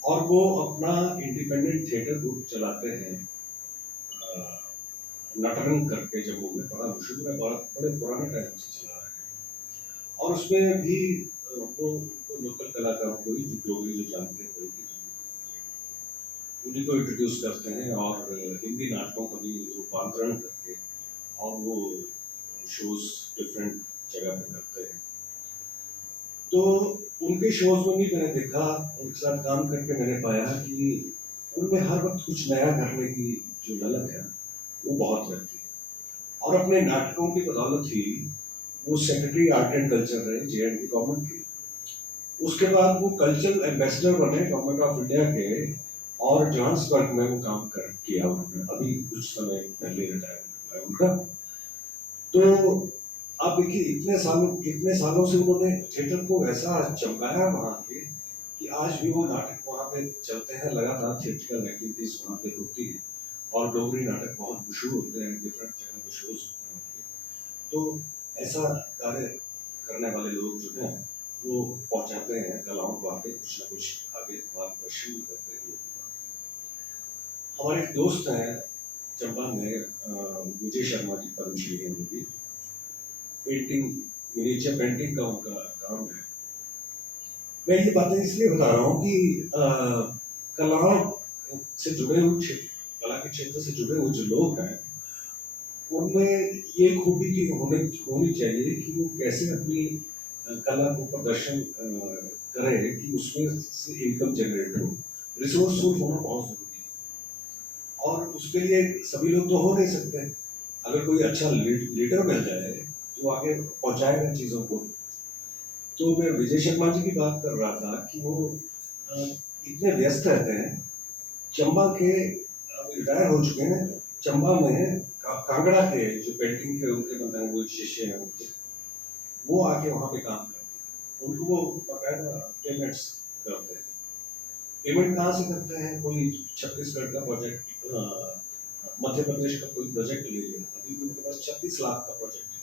और वो अपना इंडिपेंडेंट थिएटर ग्रुप चलाते हैं, नटरंग करके, जम्मू में बड़ा मशहूर है, बड़े पुराने टाइम से चला रहे हैं। और उसमें भी वो लोकल कलाकारों को ही डोगरी जो जानते हैं उन्हीं को इंट्रोड्यूस करते हैं, और हिंदी नाटकों का भी रूपांतरण करके, और वो शोज डिफरेंट जगह पे करते हैं। तो उनके शोज में भी मैंने देखा, उनके साथ काम करके मैंने पाया कि उनमें हर वक्त कुछ नया करने की जो ललक है वो बहुत रहती है, और अपने नाटकों की बदौलत ही वो सेक्रेटरी आर्ट एंड कल्चर रहे JNK गवर्नमेंट की। उसके बाद वो कल्चरल एम्बेसडर बने गवर्नमेंट ऑफ इंडिया के, और जोहान्सबर्ग में वो काम किया उन्होंने, अभी कुछ समय पहले रिटायरमेंट हुआ है उनका। तो आप देखिए इतने सालों से उन्होंने थिएटर को ऐसा चमकाया वहाँ के, कि आज भी वो नाटक वहाँ पे चलते हैं, लगातार थिएट्रिकल एक्टिविटीज वहाँ पे होती हैं, और डोगरी नाटक बहुत मशहूर होते हैं, डिफरेंट जगह पे शोज होते हैं उनके। तो ऐसा कार्य करने वाले लोग जो हैं वो पहुँचाते हैं कलाओं को आगे, कुछ ना कुछ आगे मार्गदर्शन करते हैं लोगों को। हमारे एक दोस्त हैं चंबा में, विजय शर्मा जी, पद्मश्री हैं उनकी, पेंटिंग, मिनिएचर पेंटिंग का उनका काम है। मैं ये बातें इसलिए बता रहा हूँ कि कलाओं से जुड़े हुए, कला के क्षेत्र से जुड़े हुए जो लोग हैं उनमें ये खूबी की होनी चाहिए कि वो कैसे अपनी कला को प्रदर्शन करे कि उसमें से इनकम जनरेट हो। रिसोर्सफुल होना बहुत जरूरी है और उसके लिए सभी लोग तो हो नहीं सकते। अगर कोई अच्छा लीडर मिल जाए तो आगे पहुंचाएगा चीज़ों को। तो मैं विजय शर्मा जी की बात कर रहा था कि वो इतने व्यस्त रहते हैं। चंबा के रिटायर हो चुके हैं। चंबा में कांगड़ा के जो पेंटिंग के उनके मतलब वो शिष्य हैं उनके, वो आके वहाँ पे काम करते हैं। उनको वो बाकायदा पेमेंट्स करते हैं। पेमेंट कहाँ से करते हैं? कोई छत्तीसगढ़ का प्रोजेक्ट, मध्य प्रदेश का कोई प्रोजेक्ट ले लिया, अभी भी उनके पास 36 लाख का प्रोजेक्ट है,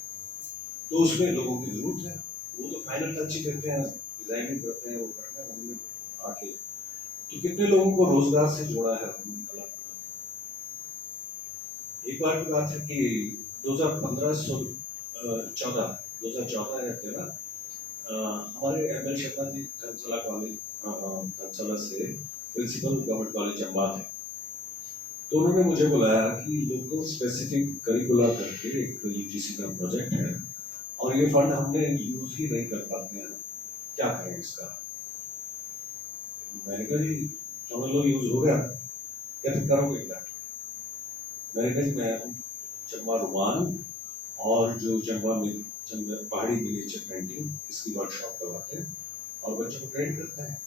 तो उसमें लोगों की जरूरत है। वो तो फाइनल टच ही देते हैं, डिजाइनिंग करते हैं, वो करते हैं हमने आके। तो कितने लोगों को रोजगार से जोड़ा है उन्होंने कला। एक बार की बात है कि 2014 या 13 हमारे एम.एल. शर्मा जी धर्मशाला कॉलेज धर्मशाला से प्रिंसिपल गवर्नमेंट कॉलेज चंबा थे। तो उन्होंने मुझे बुलाया कि लोकल स्पेसिफिक करिकुलर करके एक यूजीसी का प्रोजेक्ट है और ये फंड हमने यूज ही नहीं कर पाते हैं, क्या करें इसका। मैंने कहा जी समझ लो यूज हो गया, कहते करोगे क्या? मैंने कहा जी मैं चंबा रुमाल और जो चंबा में पहाड़ी मिनिएचर पेंटिंग इसकी वर्कशॉप करवाते हैं और बच्चों को ट्रेन करते हैं।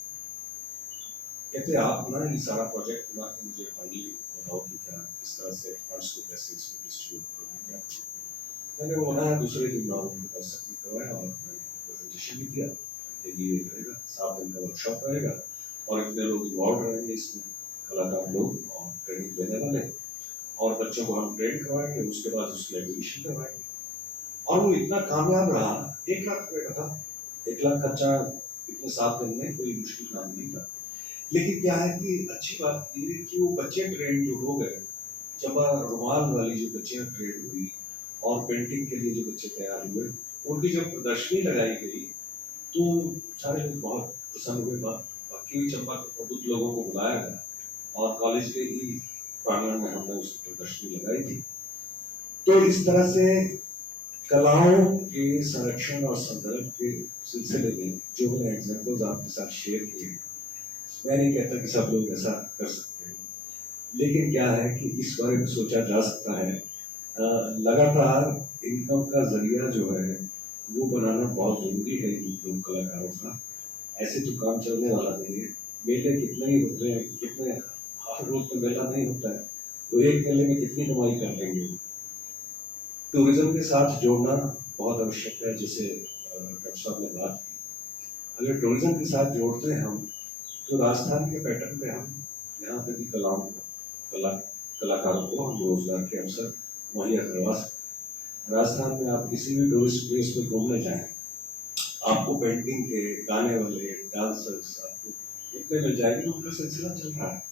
कहते आप ना ये सारा प्रोजेक्ट बना के मुझे फाइनली बताओ कि क्या किस तरह से फंड्स को कैसे इसको डिस्ट्रीब्यूट करूँ। मैंने वो बनाया, दूसरे दिन मैं उनके पास सबमिट करवाया और मैंने प्रेजेंटेशन भी किया। ये रहेगा 7 दिन का वर्कशॉप रहेगा और इतने लोग इन्वॉल्व रहेंगे इसमें, कलाकार लोग और ट्रेनिंग देने वाले, और बच्चों को हम ट्रेन करवाएंगे, उसके बाद उसकी एग्जीबिशन करवाएंगे। और वो इतना कामयाब रहा। 1 लाख रुपये का था, 1 लाख खर्चा इतने 7 दिन में कोई मुश्किल काम नहीं था। लेकिन क्या है कि अच्छी बात ये कि वो बच्चे ट्रेन जो हो गए, चंबा रुमाल वाली जो बच्चियाँ ट्रेन हुई और पेंटिंग के लिए जो बच्चे तैयार हुए, उनकी जब प्रदर्शनी लगाई गई तो सारे लोग बहुत प्रसन्न हुए। बाकी चंबा के प्रबुद्ध लोगों को बुलाया गया और कॉलेज के ही प्रांगण में हमने उसकी प्रदर्शनी लगाई थी। तो इस तरह से कलाओं के संरक्षण और संदर्भ के सिलसिले में जो मैंने एग्जाम्पल्स आपके साथ शेयर किए, मैं नहीं कहता कि सब लोग ऐसा कर सकते हैं, लेकिन क्या है कि इस बारे में सोचा जा सकता है। लगातार इनकम का जरिया जो है वो बनाना बहुत ज़रूरी है लोक कलाकारों का। ऐसे तो काम चलने वाला नहीं है। मेले कितने ही होते हैं, कितने हर रोज तो मेला नहीं होता है, तो एक मेले में कितनी कमाई कर लेंगे। टूरिज्म के साथ जोड़ना बहुत आवश्यक है, जैसे डॉक्टर साहब ने बात की। अगर टूरिज्म के साथ जोड़ते हैं हम तो राजस्थान के पैटर्न पे हम यहाँ पे भी कलाकारों को हम रोजगार के अवसर मुहैया करवा सकते हैं। राजस्थान में आप किसी भी टूरिस्ट प्लेस पे घूमने जाएं, आपको पेंटिंग के गाने वाले डांसर्स आपको कितने मिल जाएंगे, उनका सिलसिला चल रहा है।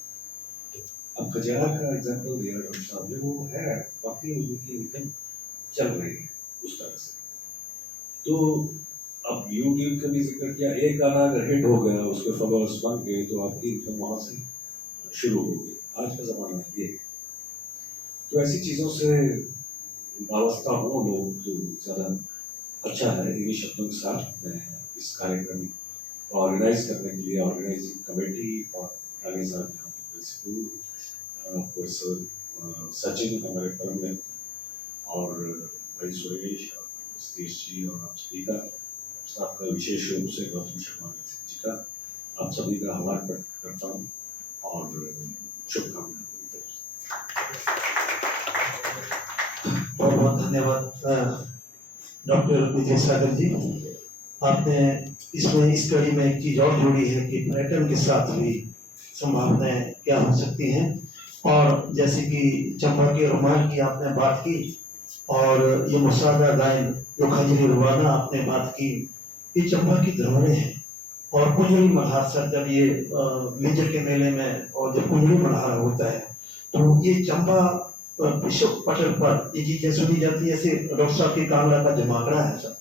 अब खजाना का एग्जाम्पल दिया डॉक्टर साहब ने, वो है वाकई उनकी इनकम चल रही है उस तरह से। तो अब यूट्यूब का भी जिक्र किया, एक गाना अगर हिट हो गया, उसके फॉलोअर्स बन गए, तो आपकी इनकम वहाँ से शुरू हो गई। आज का ज़माना है ये। तो ऐसी चीज़ों से वाबस्ता हो लोग तो ज़्यादा अच्छा है। इन्हीं शब्दों के साथ मैं इस कार्यक्रम को ऑर्गेनाइज करने के लिए ऑर्गेनाइजिंग कमेटी और रानी साहब यहाँ के प्रिंसिपल प्रोफेसर सचिन हमारे परम में और भाई सुरेश और सतीश जी और आप सभी का, आपका विशेष रूप से गौतम शर्मा जी का, आप सभी का आभार व्यक्त करता हूँ और शुभकामनाएं। बहुत बहुत धन्यवाद डॉक्टर विजय सागर जी। आपने इसमें इस कड़ी में एक चीज और जोड़ी है कि पर्यटन के साथ भी संभावनाएं क्या हो सकती हैं। और जैसे कि चंबा के रुमाल की आपने बात की और ये मुसादा गायन जो खजरी रुबाना आपने बात की, ये चंबा की धरोहरें हैं। और कुंजड़ी मल्हार सर जब ये मेजर के मेले में और जब कुंजड़ी मल्हार होता है तो ये चंबा विश्व पटल पर ये चीजें सुनी जाती है। जैसे डॉक्टर साहब के कांगड़ा का जमागड़ा है सब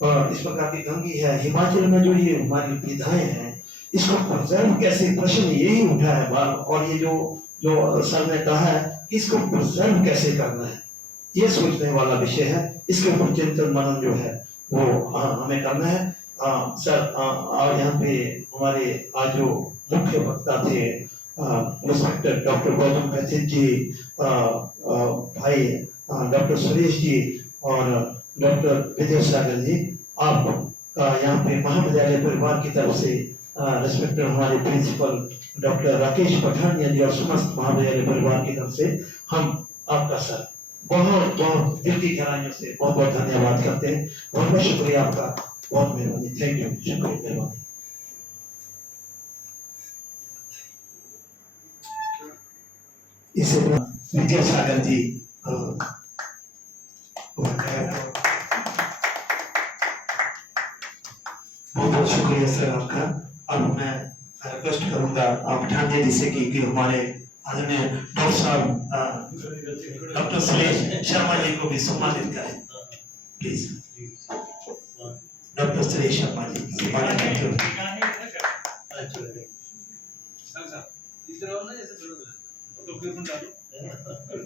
और इस प्रकार की गंगी है। हिमाचल में जो ये हमारी विधाएं हैं, इसको प्रिजर्व कैसे, प्रश्न यही उठा है बार। और ये जो सर ने कहा है इसको प्रिजर्व कैसे करना है, ये सोचने वाला विषय है। इसके ऊपर चिंतन मनन जो है वो हमें करना है। सर और यहाँ पे हमारे आज जो मुख्य वक्ता थे रिस्पेक्टेड डॉक्टर गौतम पैथिक जी, भाई डॉक्टर सुरेश जी और डॉक्टर विजय सागर जी, आप यहाँ पे महाविद्यालय परिवार की तरफ से रिस्पेक्टेड हमारे प्रिंसिपल डॉक्टर राकेश पठानिया जी और समस्त महाविद्यालय परिवार की तरफ से हम आपका सर बहुत बहुत दिल की गहराइयों से बहुत बहुत धन्यवाद करते हैं। बहुत बहुत शुक्रिया आपका, बहुत मेहरबानी, थैंक यू, शुक्रिया, मेहरबानी। इसे विजय सागर जी बहुत बहुत शुक्रिया सर आपका। अब मैं रिक्वेस्ट करूंगा पठानिया जी से कि हमारे आदरणीय डॉक्टर साहब डॉक्टर सुरेश शर्मा जी को भी सम्मानित करें प्लीज। डॉक्टर सुरेश शर्मा।